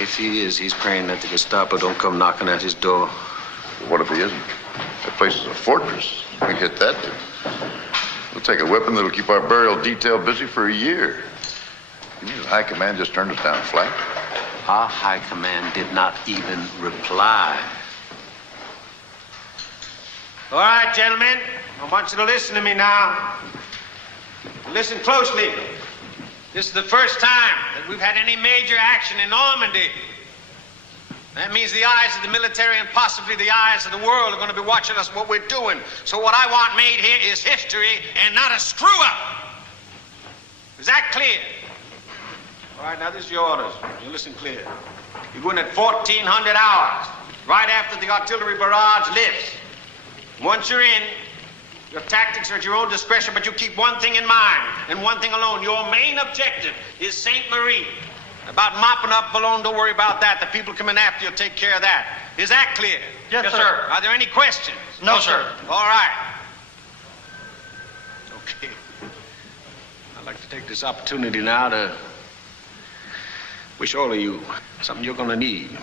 If he is, he's praying that the Gestapo don't come knocking at his door. Well, what if he isn't? That place is a fortress. We hit that, too. We'll take a weapon that'll keep our burial detail busy for a year. You mean the high command just turned us down flat? Our high command did not even reply. All right, gentlemen. I want you to listen to me now. Listen closely. This is the first time that we've had any major action in Normandy. That means the eyes of the military and possibly the eyes of the world are going to be watching us, what we're doing. So what I want made here is history and not a screw-up. Is that clear? All right, now this is your orders. You listen clear. You go in at 1400 hours, right after the artillery barrage lifts. Once you're in, your tactics are at your own discretion, but you keep one thing in mind, and one thing alone. Your main objective is St. Marie. About mopping up Boulogne, don't worry about that. The people coming after you will take care of that. Is that clear? Yes, sir. Are there any questions? No, sir. All right. Okay. I'd like to take this opportunity now to wish all of you something you're going to need.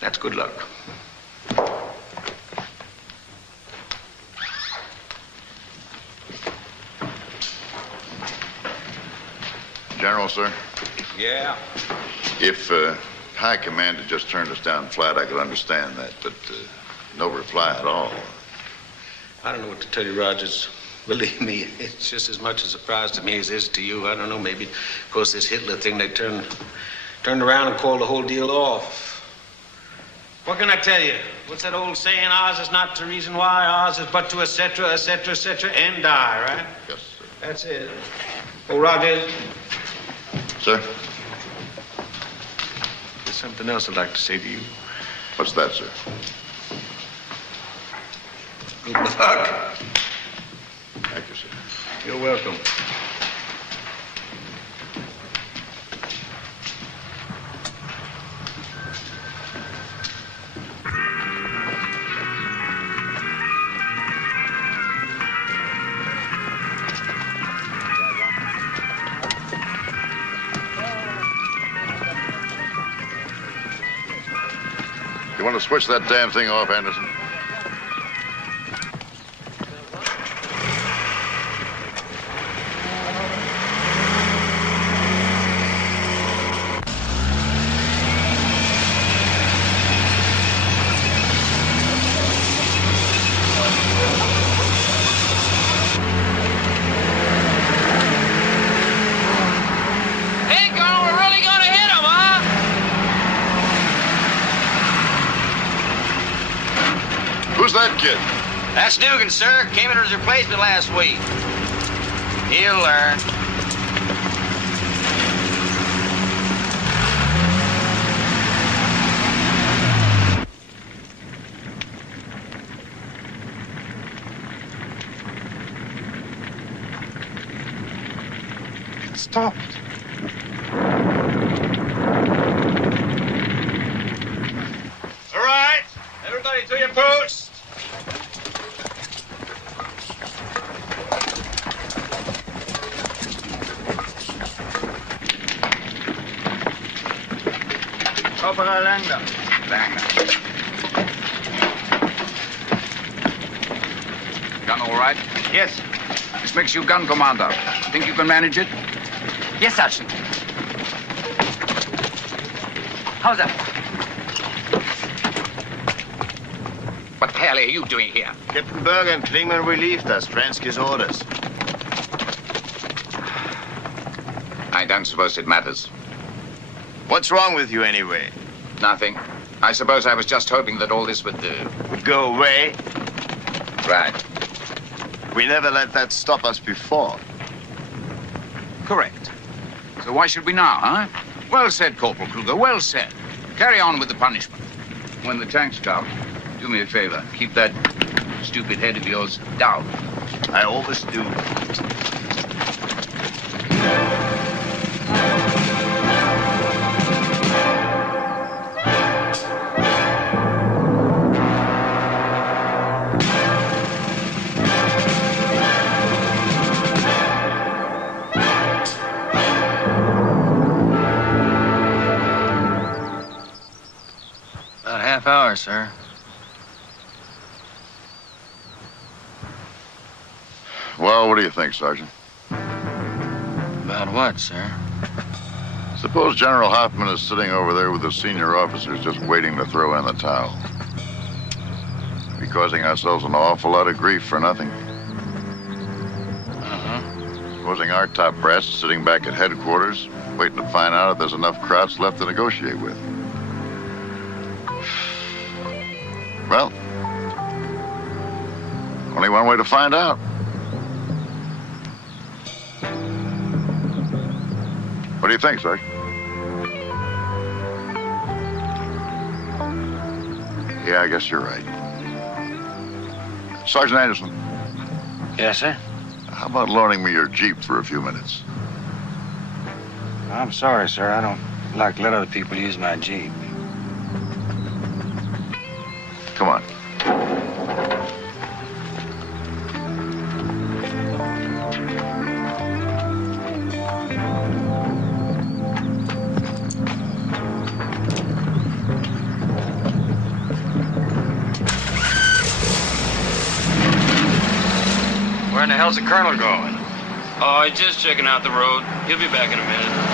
That's good luck. General, sir? Yeah? If High Command had just turned us down flat, I could understand that, but no reply at all. I don't know what to tell you, Rogers. Believe me, it's just as much a surprise to me as it is to you. I don't know, maybe, of course, this Hitler thing, they turned around and called the whole deal off. What can I tell you? What's that old saying? Ours is not to reason why, ours is but to et cetera, and die, right? Yes, sir. That's it. Oh, Rogers. Sir? There's something else I'd like to say to you. What's that, sir? Good luck. Thank you, sir. You're welcome. You want to switch that damn thing off, Anderson? Who's that kid? That's Dugan, sir. Came in as a replacement last week. He'll learn. It stopped. All right. Everybody to your posts. Corporal Langer. Gun all right? Yes. This makes you gun commander. Think you can manage it? Yes, Sergeant. How's that? What the hell are you doing here? Captain Berger and Klingman relieved us. Fransky's orders. I don't suppose it matters. What's wrong with you, anyway? Nothing. I suppose I was just hoping that all this would go away? Right. We never let that stop us before. Correct. So why should we now, huh? Well said, Corporal Kruger. Well said. Carry on with the punishment. When the tanks come, do me a favor. Keep that stupid head of yours down. I always do. About a half hour, sir. Well, what do you think, Sergeant? About what, sir? Suppose General Hoffman is sitting over there with the senior officers just waiting to throw in the towel. Be causing ourselves an awful lot of grief for nothing. Supposing our top brass is sitting back at headquarters, waiting to find out if there's enough Krauts left to negotiate with. Well, only one way to find out. What do you think, Sergeant? Yeah, I guess you're right. Sergeant Anderson. Yes, sir? How about loaning me your Jeep for a few minutes? I'm sorry, sir. I don't like to let other people use my Jeep. Come on. Where in the hell's the colonel going? Oh, he's just checking out the road. He'll be back in a minute.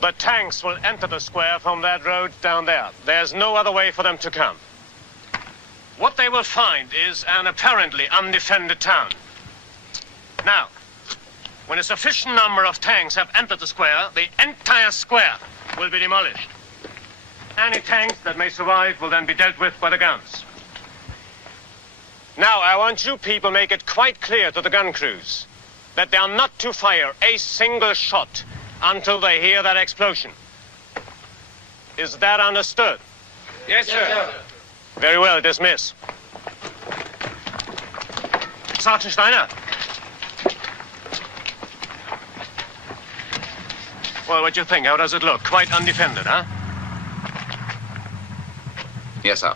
The tanks will enter the square from that road down there. There's no other way for them to come. What they will find is an apparently undefended town. Now, when a sufficient number of tanks have entered the square, the entire square will be demolished. Any tanks that may survive will then be dealt with by the guns. Now, I want you people make it quite clear to the gun crews that they are not to fire a single shot until they hear that explosion. Is that understood? Yes, sir. Very well, dismiss. Sergeant Steiner. Well, what do you think? How does it look? Quite undefended, huh? Yes, sir.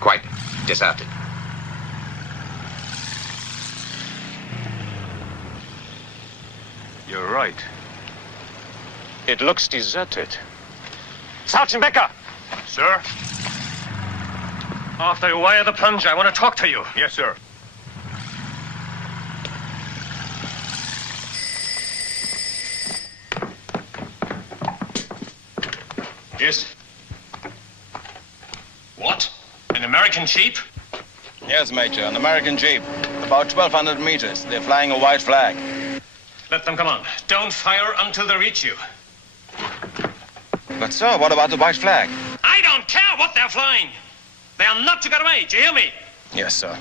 Quite deserted. You're right. It looks deserted. Sergeant Becker! Sir? After you wire the plunge, I want to talk to you. Yes, sir. Yes. What? An American Jeep? Yes, Major, an American Jeep. About 1,200 meters. They're flying a white flag. Let them come on. Don't fire until they reach you. But, sir, what about the white flag? I don't care what they're flying. They are not to get away. Do you hear me? Yes, sir.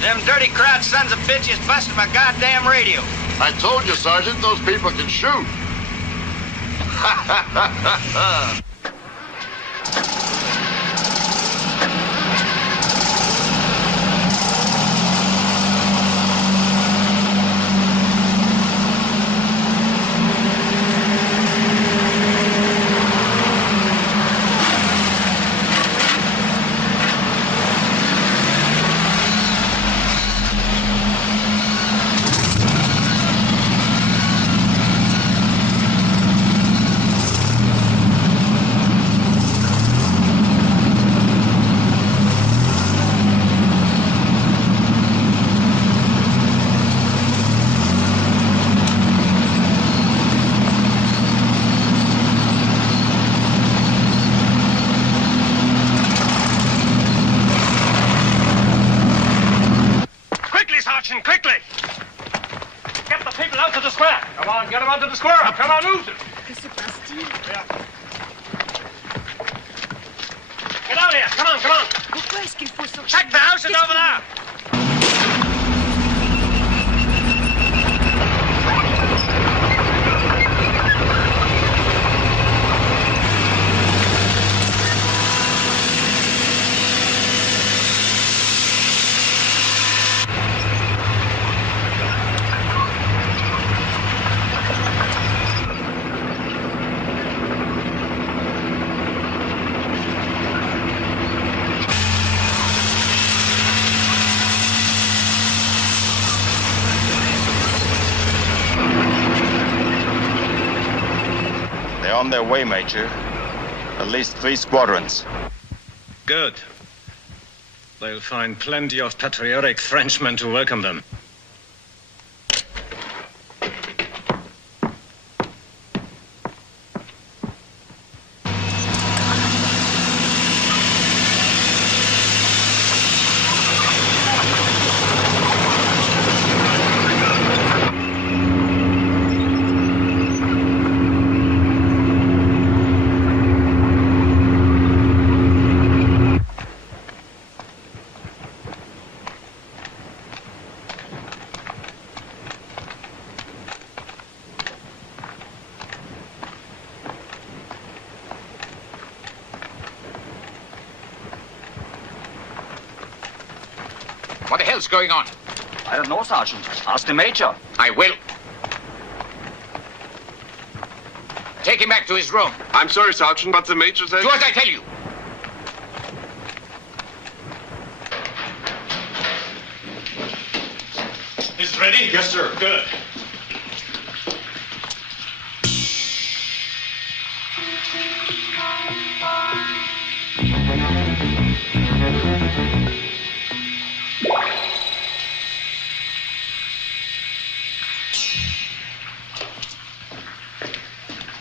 Them dirty Kraut sons of bitches busted my goddamn radio. I told you, Sergeant, those people can shoot. Come on, get him onto the square. Come on, move it. Que se passe-t-il? Get out here. Come on, come on. Pourquoi est-ce qu'il faut sortir? Check the house is over there. On their way, Major. At least 3 squadrons. Good. They'll find plenty of patriotic Frenchmen to welcome them. What the hell's going on? I don't know, Sergeant. Ask the Major. I will. Take him back to his room. I'm sorry, Sergeant, but the Major says... Do as I tell you. Is it ready? Yes, sir. Good.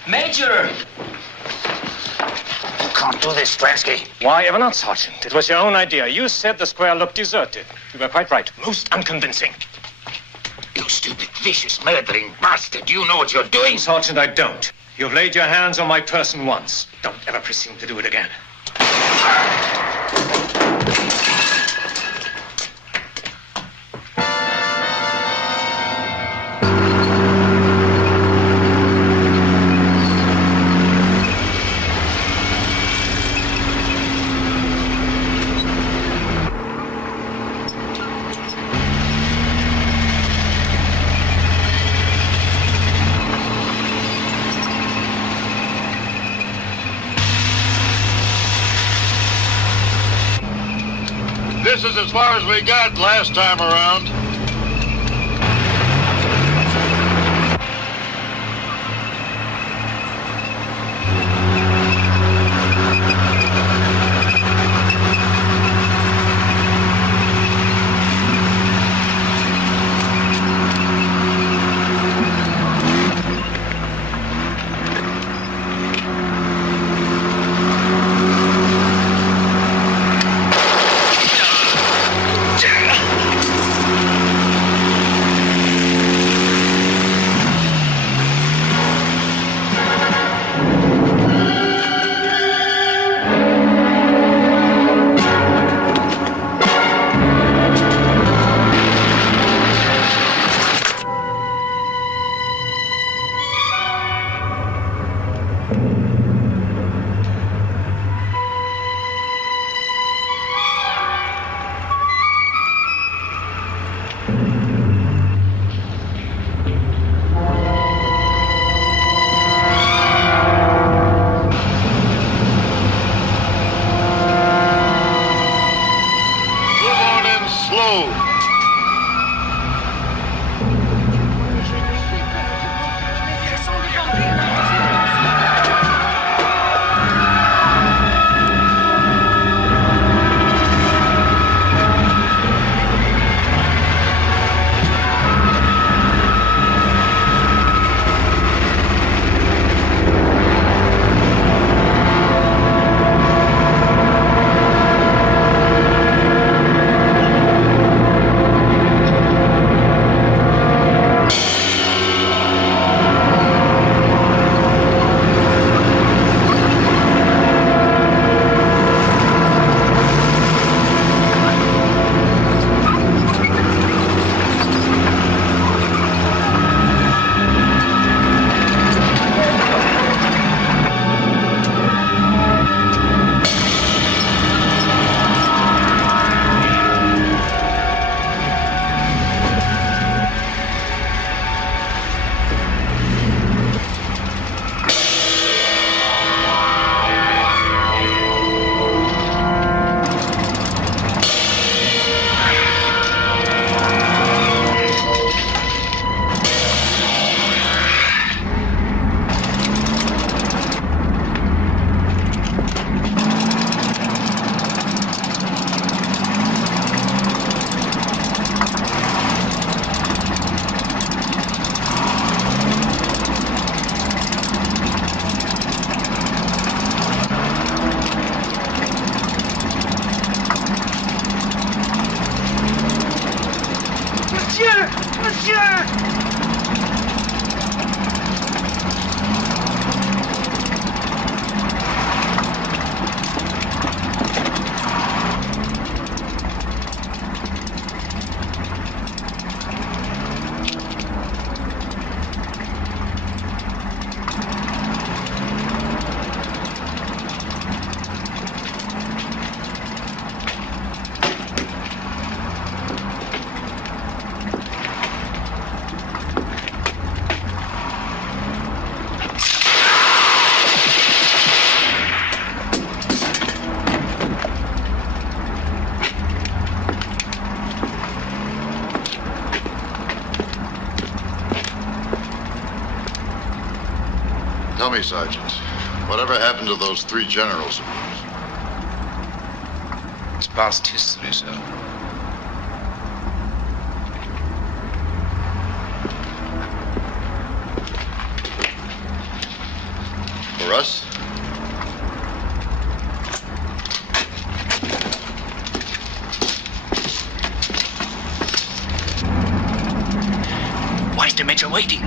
Major! You can't do this, Stransky. Why ever not, Sergeant? It was your own idea. You said the square looked deserted. You were quite right. Most unconvincing. You stupid, vicious, murdering bastard. Do you know what you're doing? Sergeant, I don't. You've laid your hands on my person once. Don't ever presume to do it again. This is as far as we got last time around. monsieur! Tell me, Sergeant, whatever happened to those 3 generals of yours? It's past history, sir. For us? Why is the Major waiting?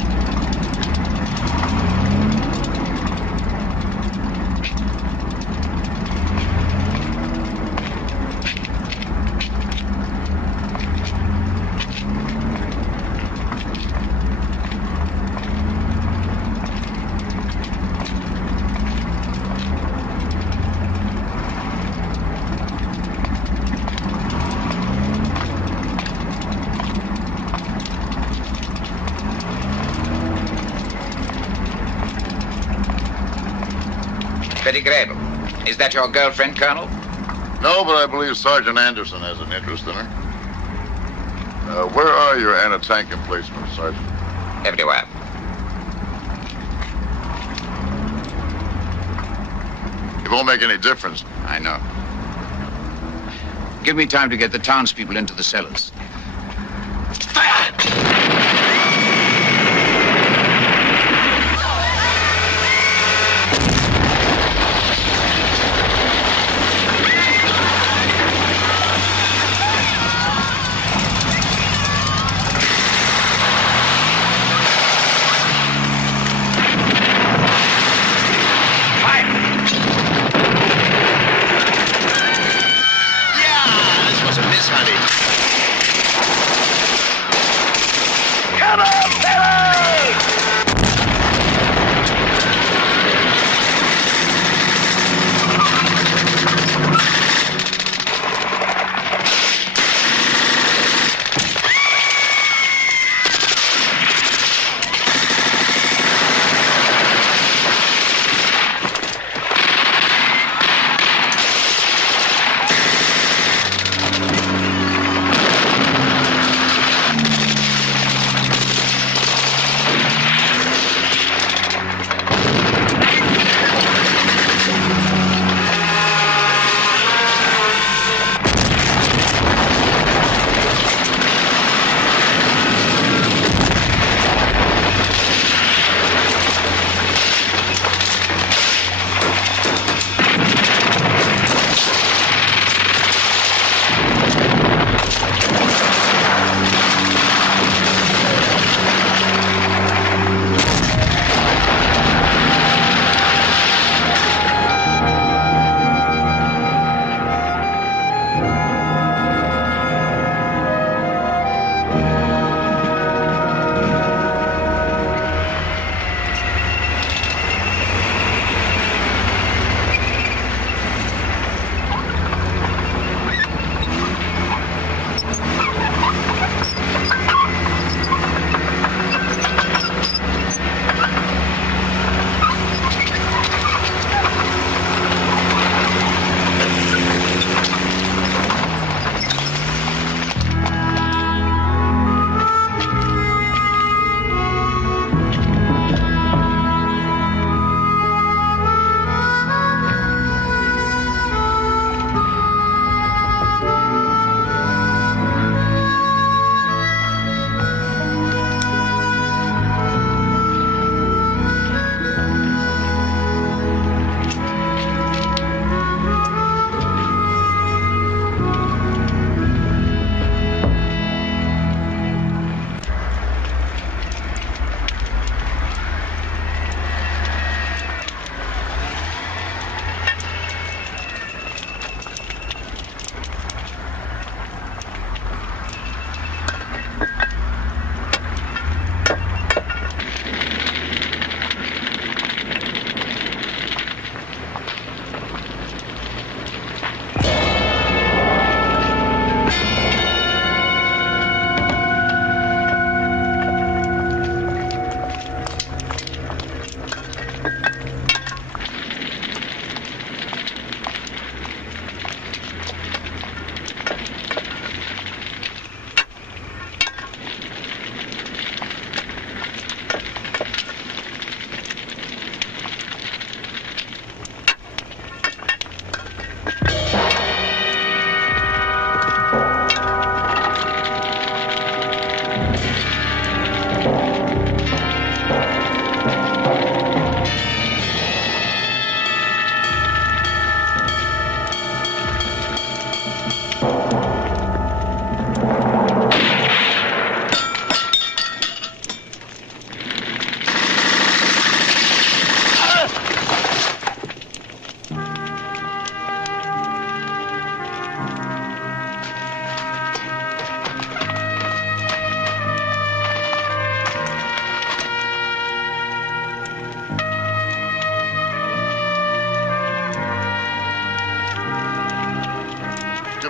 Betty Grable. Is that your girlfriend, Colonel? No, but I believe Sergeant Anderson has an interest in her. Where are your anti-tank emplacements, Sergeant? Everywhere. It won't make any difference. I know. Give me time to get the townspeople into the cellars.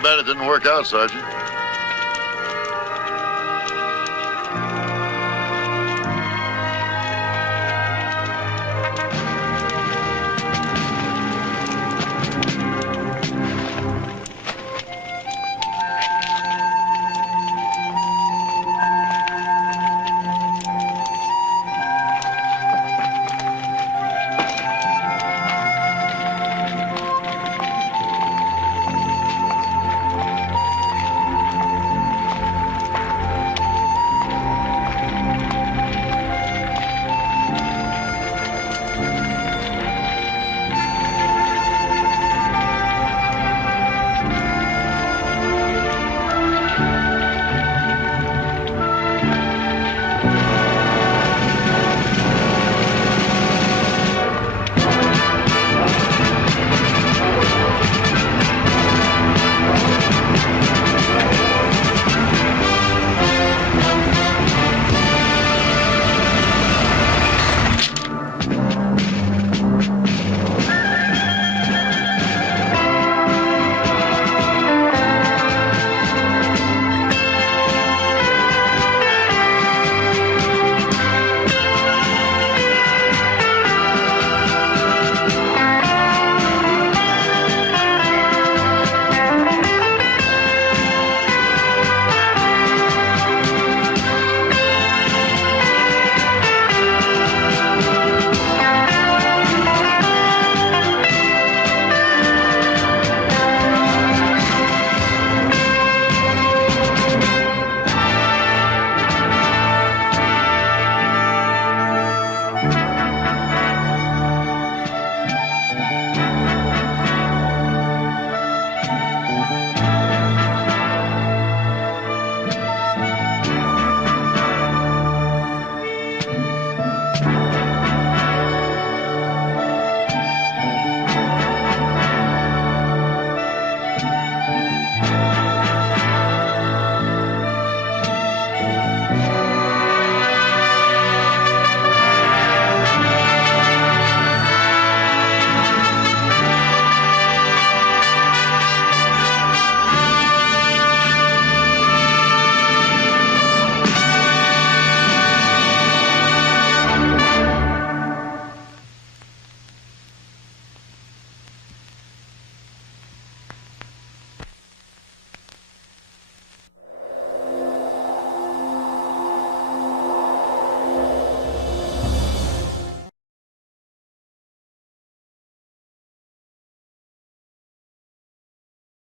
bad it didn't work out, Sergeant.